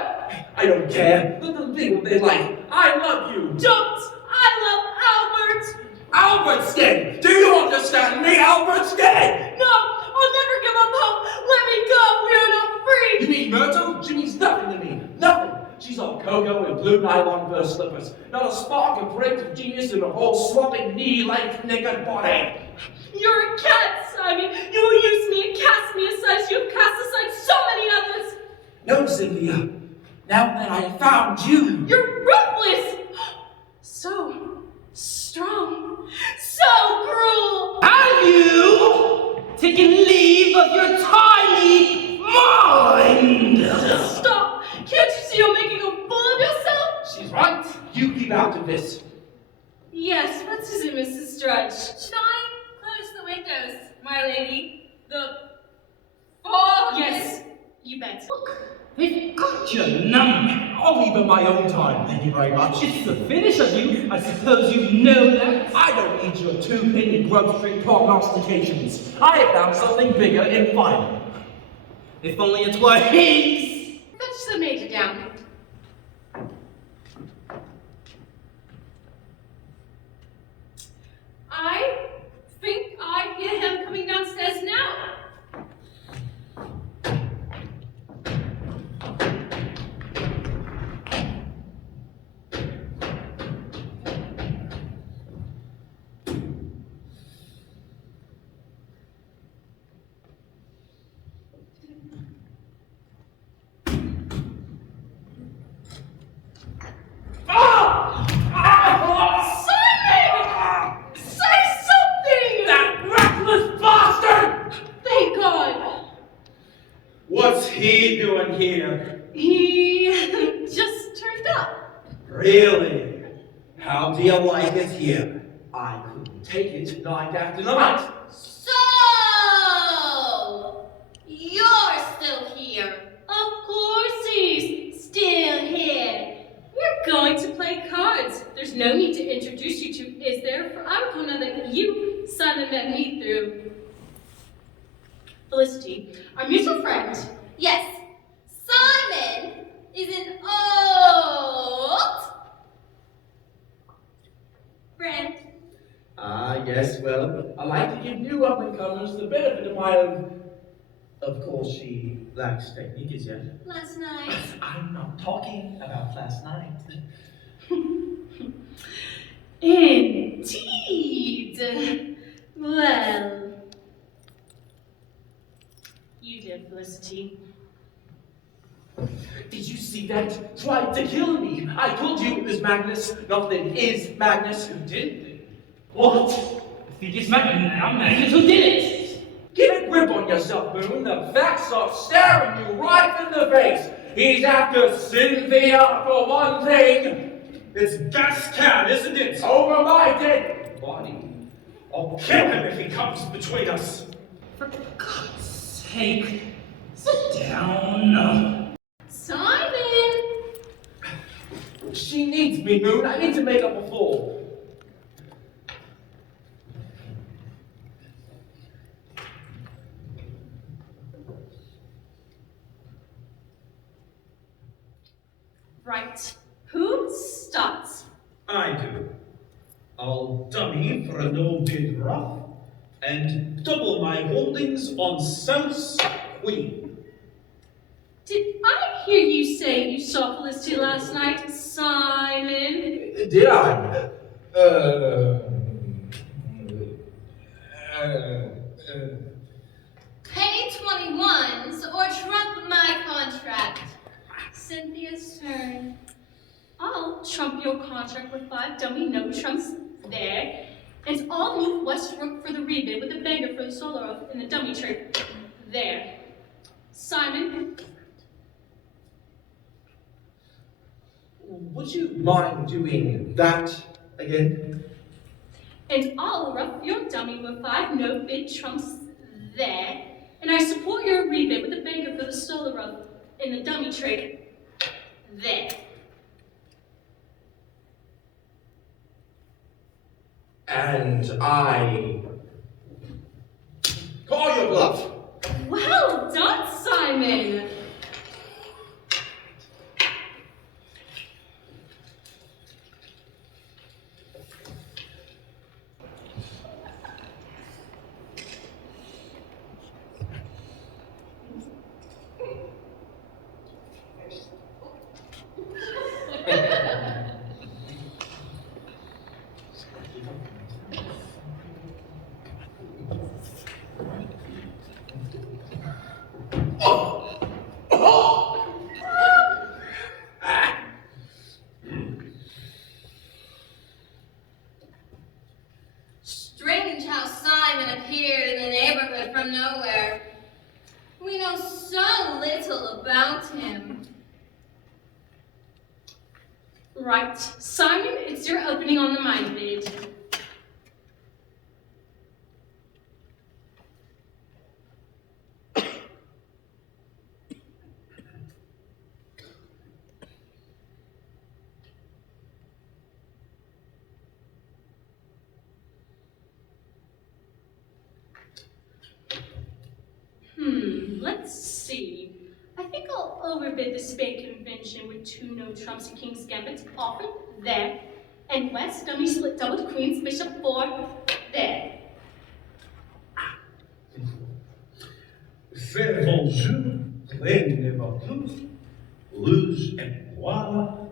I don't care. Let them think what they like. I love you. Don't. I love Albert. Albert's dead. Do you understand me? Albert's dead. No, I'll never give up hope. Let me go. We are not free. You mean Myrtle? She means nothing to me. Nothing. She's all cocoa and blue nylon fur slippers. Not a spark of creative genius in her whole swamping knee-length naked body. You're a cat, Simon. You will use me and cast me aside as you have cast aside so many others. No, Cynthia. Now that I have found you. You're ruthless. So strong. So cruel. Have you taken leave of your tiny mind? Stop. Can't you see you're making a fool of yourself? She's right. You keep out of this. Yes, what is it, Mrs. Drudge? Should I close the windows, my lady? The fog Yes, you bet. They've got your number. I'll leave at my own time, thank you very much. It's the finish of you. I suppose you know that. I don't need your two-penny grub street prognostications. I have found something bigger and finer. If only it were his. Fetch the major down. I think I hear him coming downstairs now. Really? How do you like it here? I couldn't take it night after night. So, you're still here. Of course he's still here. We're going to play cards. There's no need to introduce you to, is there? For I'm gonna let you, Simon, met me through. Felicity, our mutual friend. Yes, Simon is an old friend. Ah, yes, well, I like to give new up-and-comers the benefit of my own. Of course, she lacks technique as yet. Last night. I'm not talking about last night. Indeed. Well, you did, Felicity. Did you see that? Tried to kill me. I told you it was Magnus. Nothing is Magnus. Who did it? What? I think it's Magnus who did it. Get a grip on yourself, Moon. The facts are staring you right in the face. He's after Cynthia for one thing. It's Gascoyne, isn't it? Over my dead body. I'll kill him if he comes between us. For God's sake, sit down. Simon! She needs me, Moon. I need to make up a fool. Right. Who starts? I do. I'll dummy for a no-bid rough and double my holdings on South's Queen. Did I hear you say you saw Felicity last night, Simon? Did I? Pay 21s or trump my contract. Cynthia's turn. I'll trump your contract with 5 dummy no trumps there, and I'll move Westbrook for the rebid with a banger for the solo up in the dummy trick there. Simon? Would you mind doing that again? And I'll rough your dummy with 5 no bid trumps there, and I support your rebid with a banger for the solo up in the dummy trick there. And I call your bluff. Well done, Simon! Strange how Simon appeared in the neighborhood from nowhere. We know so little about him. Right. Simon, it's your opening on the mind bid. Let's see. I think I'll overbid the spade convention with 2 no trumps and king's gambits often there, and West dummy split double to queens bishop 4 there. Faire vos jeux, prenez votre tour, luge et voilà.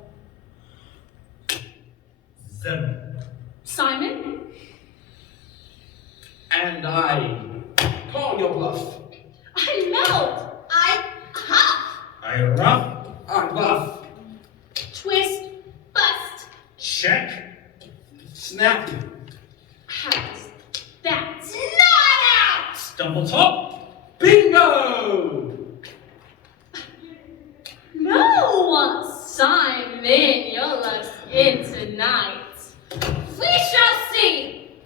Zimmerman. Simon? And I call your bluff. I melt! I huff. I rough, I bluff. Twist! Bust. check, Snap. How's that? Not out. stumble top, Bingo! No! Simon, your luck's in tonight. We shall see!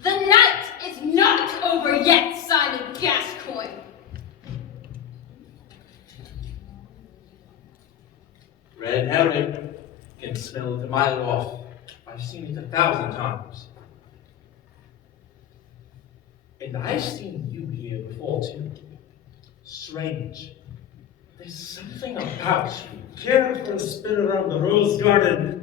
The night is not over yet, Simon Gascoyne. Red herring. Can smell it a mile off. I've seen it 1,000 times. And I've seen you here before, too. Strange. There's something about you. Care for a spin around the rose garden?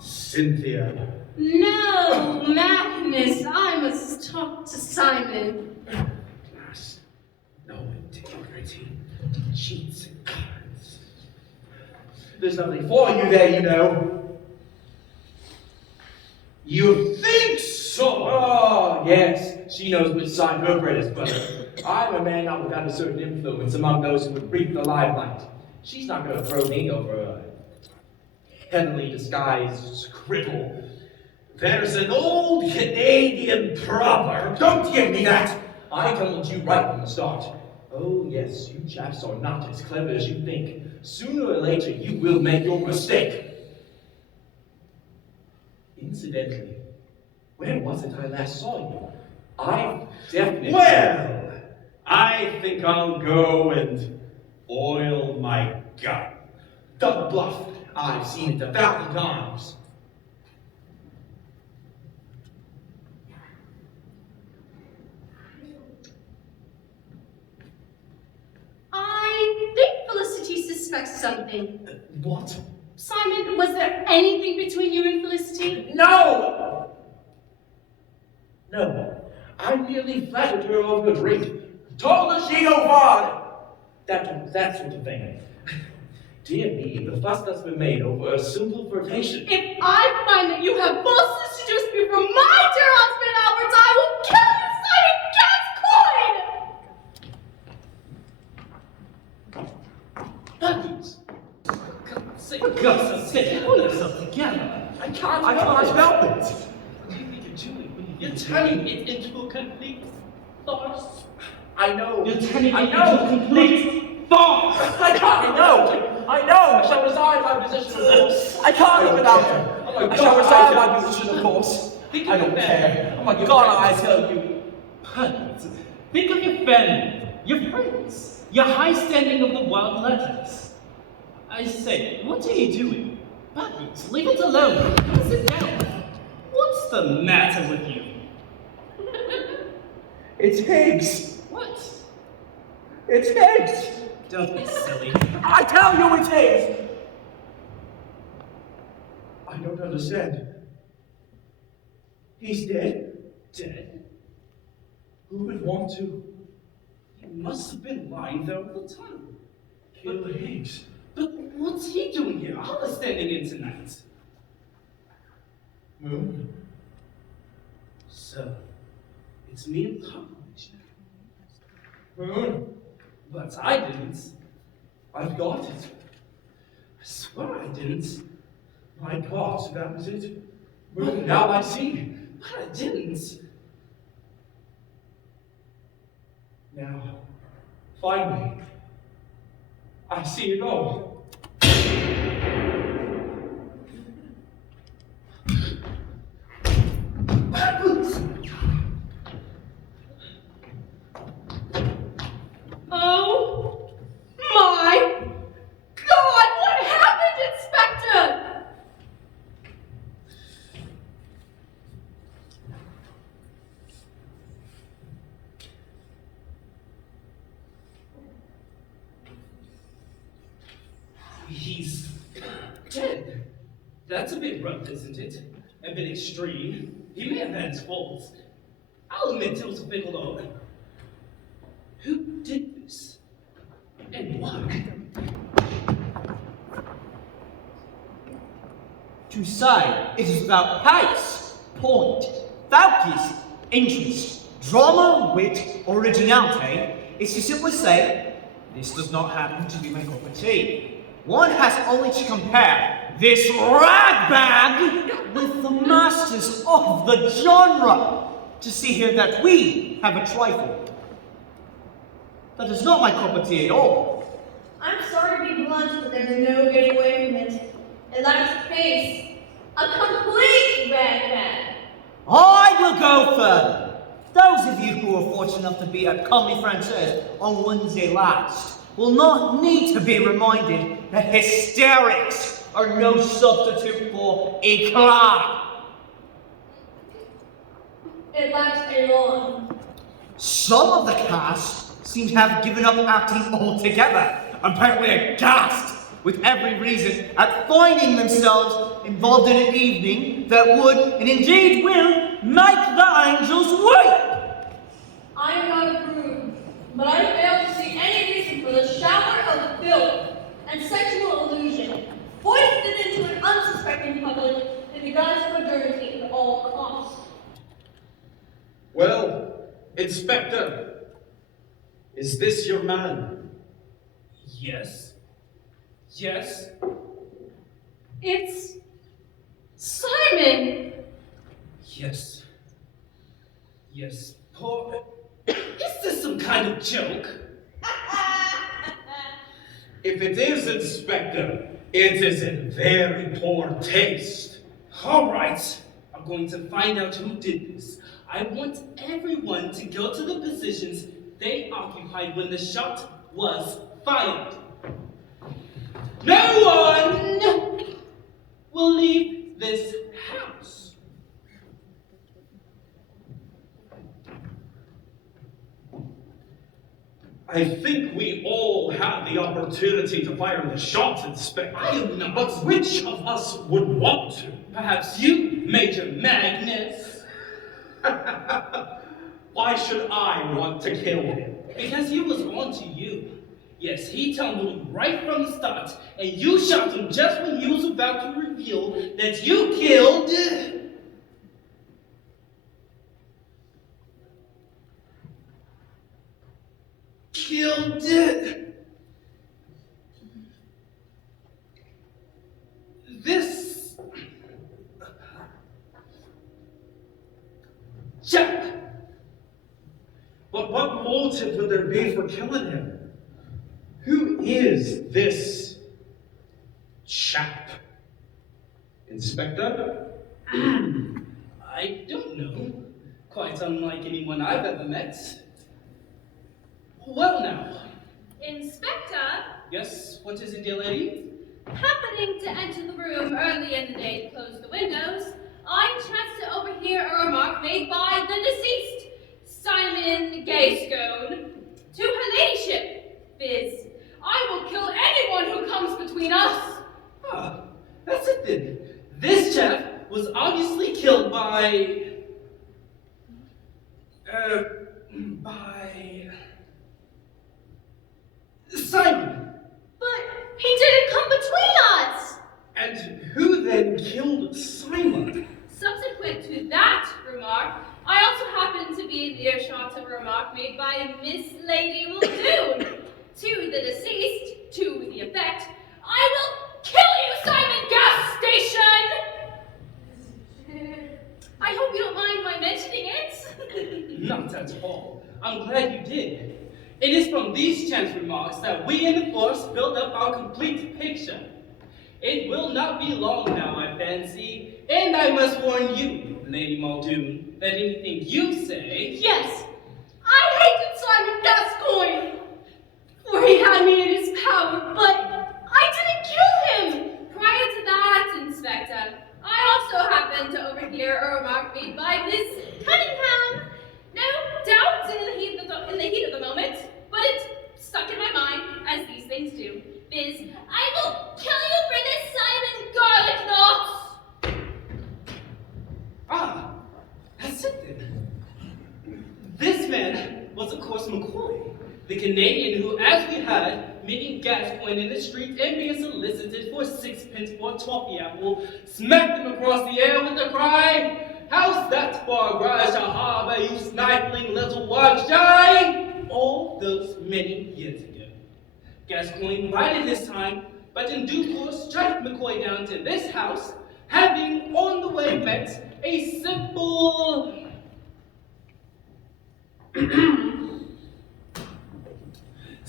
Cynthia. No, Magnus, I must talk to Simon. Last, no integrity, cheats and cards. There's nothing for you there, you know. You think so? Oh, yes, she knows which side her bread is buttered. I'm a man not without a certain influence among those who would reap the limelight. She's not going to throw me over a heavily disguised cripple. There's an old Canadian proverb. Don't give me that! I told you right from the start. Oh, yes, you chaps are not as clever as you think. Sooner or later, you will make your mistake. Incidentally, where was it I last saw you? I definitely... Well, I think I'll go and oil my gun. Double bluff. I've seen it 1,000 times. I think Felicity suspects something. What? Simon, was there anything between you and Felicity? No! No. I merely flattered her over a drink. Told her she'd go far. That sort of thing. Dear me, the fuss that's been made over a simple flirtation. If I find that you have false seduce me from my dear husband Albert, I will kill you, Simon Gascoyne! For God's sake, pull yourself together. I can't help it. What do you think you're doing? You're turning it into a complete farce. I know. You're turning it into a complete farce. I know. I shall resign my position, of course. I can't live without her. I shall resign my position, of course. I don't care. Oh my God, I tell you. Perfect. Think of your family, your friends, your high standing of the world letters. I say, what are you doing? Buttons, leave it alone. Come sit down. What's the matter with you? It's Higgs. What? It's Higgs. Don't be silly. I tell you it's Higgs. I don't understand. He's dead. Dead? Who would want to He must have been lying there all the time. kill Higgs? But what's he doing here? I was standing in tonight. Moon? So, it's me and Hopkins. Moon? But I didn't. I've got it. I swear I didn't. My God, that was it. Moon, now I see. But I didn't. Now, finally, I see it all. Oh my God! What happened, Inspector? He's dead. That's a bit rough, isn't it? A bit extreme. He may have had his faults. I'll admit it was a fickle dog. Who did this? And why? To say it is without pace, point, focus, interest, drama, wit, originality is to simply say, this does not happen to be my cup of tea. One has only to compare this ragbag with the masters of the genre to see here that we have a trifle. That is not my cup of tea at all. I'm sorry to be blunt, but there's no getting away from it. In that case, a complete madman. I will go further. Those of you who were fortunate enough to be at Comedy Française on Wednesday last will not need to be reminded that hysterics are no substitute for eclat. It lacks elan. Some of the cast seem to have given up acting altogether, apparently aghast with every reason at finding themselves involved in an evening that would, and indeed will, make the angels weep. I am not a prude, but I fail to see any reason for the shower of filth and sexual illusion foisted into an unsuspecting public in the guise of modernity at all costs. Well, Inspector, is this your man? Yes. Yes. It's Simon! Yes. Yes. Poor. Is this some kind of joke? If it is, Inspector, it is in very poor taste. All right. I'm going to find out who did this. I want everyone to go to the positions they occupied when the shot was fired. No one will leave this house. I think we all had the opportunity to fire the shot, Inspector. I am not. But which of us would want to? Perhaps you, Major Magnus. Why should I want to kill him? Because he was on to you. Yes, he tumbled you right from the start, and you shot him just when he was about to reveal that you killed... this... chap. But what motive would there be for killing him? Who is this chap? Inspector? I don't know. Quite unlike anyone I've ever met. Well now. Inspector, Yes, what is it, dear lady? happening to enter the room early in the day to close the windows, I chanced to overhear a remark made by the deceased, Simon Gascoyne, to her ladyship, viz. I will kill anyone who comes between us. Ah, that's it then. This chap was obviously killed by... Simon. But he didn't come between us! And who then killed Simon? Subsequent to that remark, I also happened to be in earshot of a remark made by Miss Lady Muldoon to the deceased, to the effect, I will kill you, Simon Gas Station! I hope you don't mind my mentioning it. Not at all. I'm glad you did. It is from these chance remarks that we in the force build up our complete picture. It will not be long now, I fancy, and I must warn you, Lady Muldoon, that anything you say... Yes, I hated Simon Gascoyne, for he had me in his power, but I didn't kill him! Prior to that, Inspector, I also happened to overhear a remark made by Miss Cunningham. No doubt in the heat of the moment, but it stuck in my mind, as these things do. Viz, I will kill you for this Simon Garlic Knot! Ah, that's it then. This man was, of course, McCoy, the Canadian who, as we heard, meeting Gascoyne in the street and being solicited for 6 pence for a toffee apple, smacked him across the air with the cry, "How's that for a garage to harbor, you sniping little watch eye?" All those many years ago. Gascoyne bided his time, but in due course tracked McCoy down to this house, having on the way met a simple...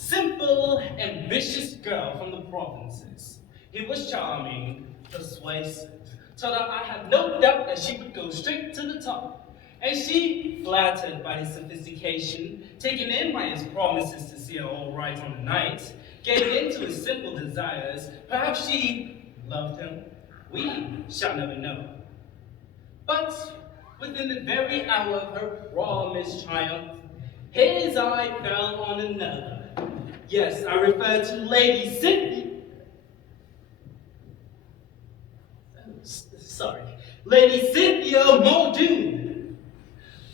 simple, ambitious girl from the provinces. He was charming, persuasive, so that I had no doubt that she would go straight to the top. And she, flattered by his sophistication, taken in by his promises to see her all right on the night, gave in to his simple desires. Perhaps she loved him. We shall never know. But within the very hour of her promised triumph, his eye fell on another. Yes, I refer to Lady Cynthia. Sorry, Lady Cynthia Muldoon.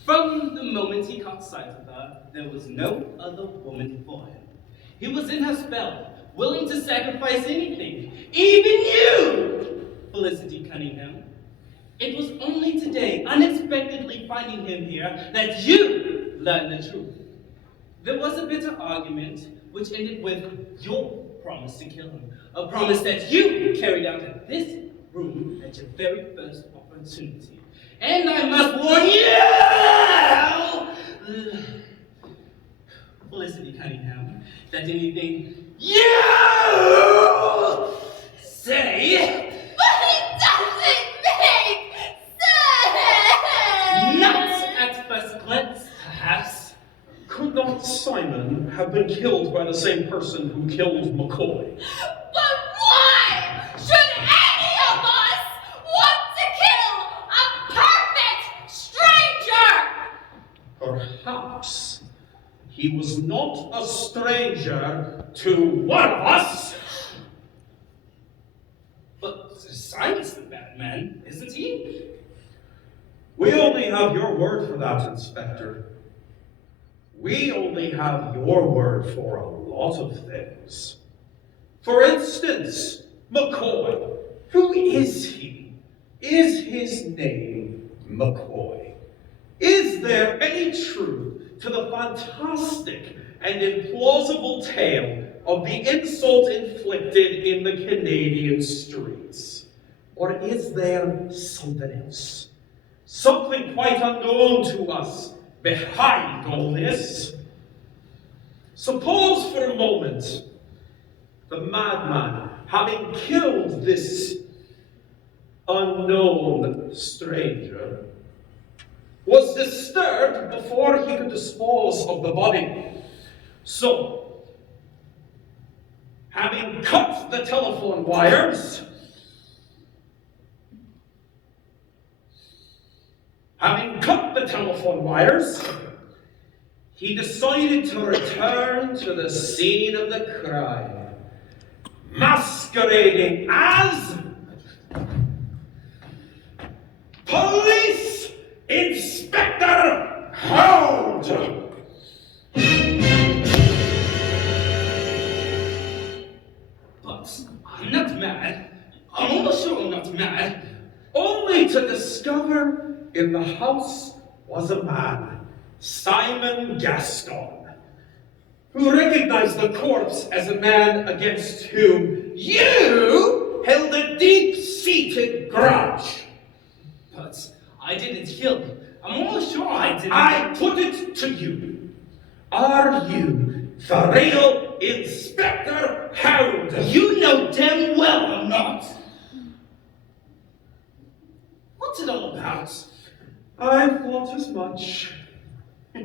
From the moment he caught sight of her, there was no other woman for him. He was in her spell, willing to sacrifice anything, even you, Felicity Cunningham. It was only today, unexpectedly finding him here, that you learned the truth. There was a bitter argument, which ended with your promise to kill him, a promise that you carried out in this room at your very first opportunity. And I must warn you, Felicity Cunningham, that anything you say, But it doesn't make sense! not at first glance, perhaps. Could not Simon have been killed by the same person who killed McCoy? But why should any of us want to kill a perfect stranger? Perhaps he was not a stranger to one of us. But Simon's the bad man, isn't he? We only have your word for that, Inspector. We only have your word for a lot of things. For instance, McCoy. Who is he? Is his name McCoy? Is there any truth to the fantastic and implausible tale of the insult inflicted in the Canadian streets? Or is there something else? Something quite unknown to us behind all this? Suppose for a moment the madman, having killed this unknown stranger, was disturbed before he could dispose of the body. So, having cut the telephone wires, he decided to return to the scene of the crime, masquerading as Police Inspector Hound! But I'm not mad. I'm almost sure I'm not mad. Only to discover in the house was a man, Simon Gascoyne, who recognized the corpse as a man against whom you held a deep-seated grudge. But I didn't kill him. I'm almost sure I didn't. I put it to you. Are you the real Inspector Hound? You know damn well I'm not. What's it all about? I thought as much. I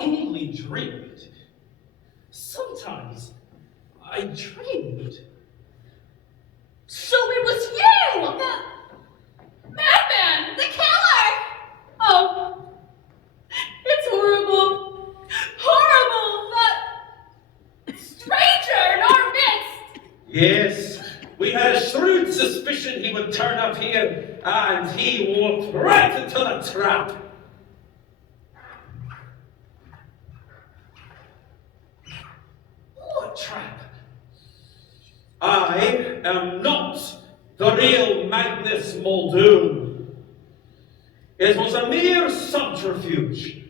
only dreamed. Sometimes I dreamed. So it was you! The madman! The killer! Oh, it's horrible. Horrible! That stranger in our midst! Yes, we had a shrewd suspicion he would turn up here, and he walked right into the trap. What trap? I am not the real Magnus Muldoon. It was a mere subterfuge,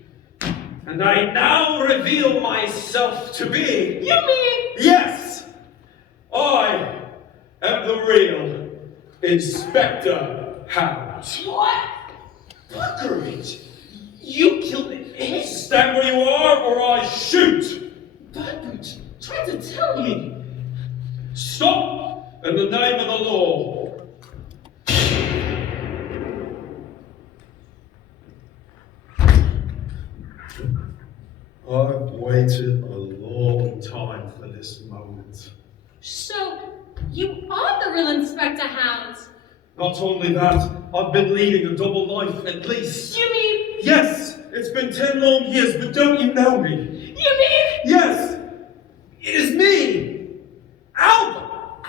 and I now reveal myself to be... You mean? Yes, I am the real Inspector Hound. What? Great. You killed Stand where you are, or I shoot! Birdboot, try to tell me. Stop, in the name of the law. I've waited a long time for this moment. So, you are the real Inspector Hound? Not only that, I've been leading a double life at least. You mean? Yes, it's been 10 long years, but don't you know me? You mean? Yes, it is me, Albert,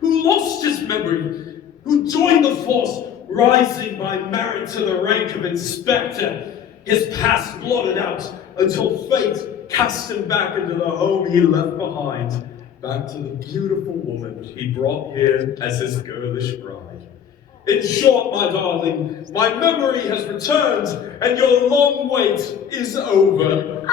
who lost his memory, who joined the force, rising by merit to the rank of Inspector, his past blotted out until fate cast him back into the home he left behind, back to the beautiful woman he brought here as his girlish bride. In short, my darling, my memory has returned, and your long wait is over.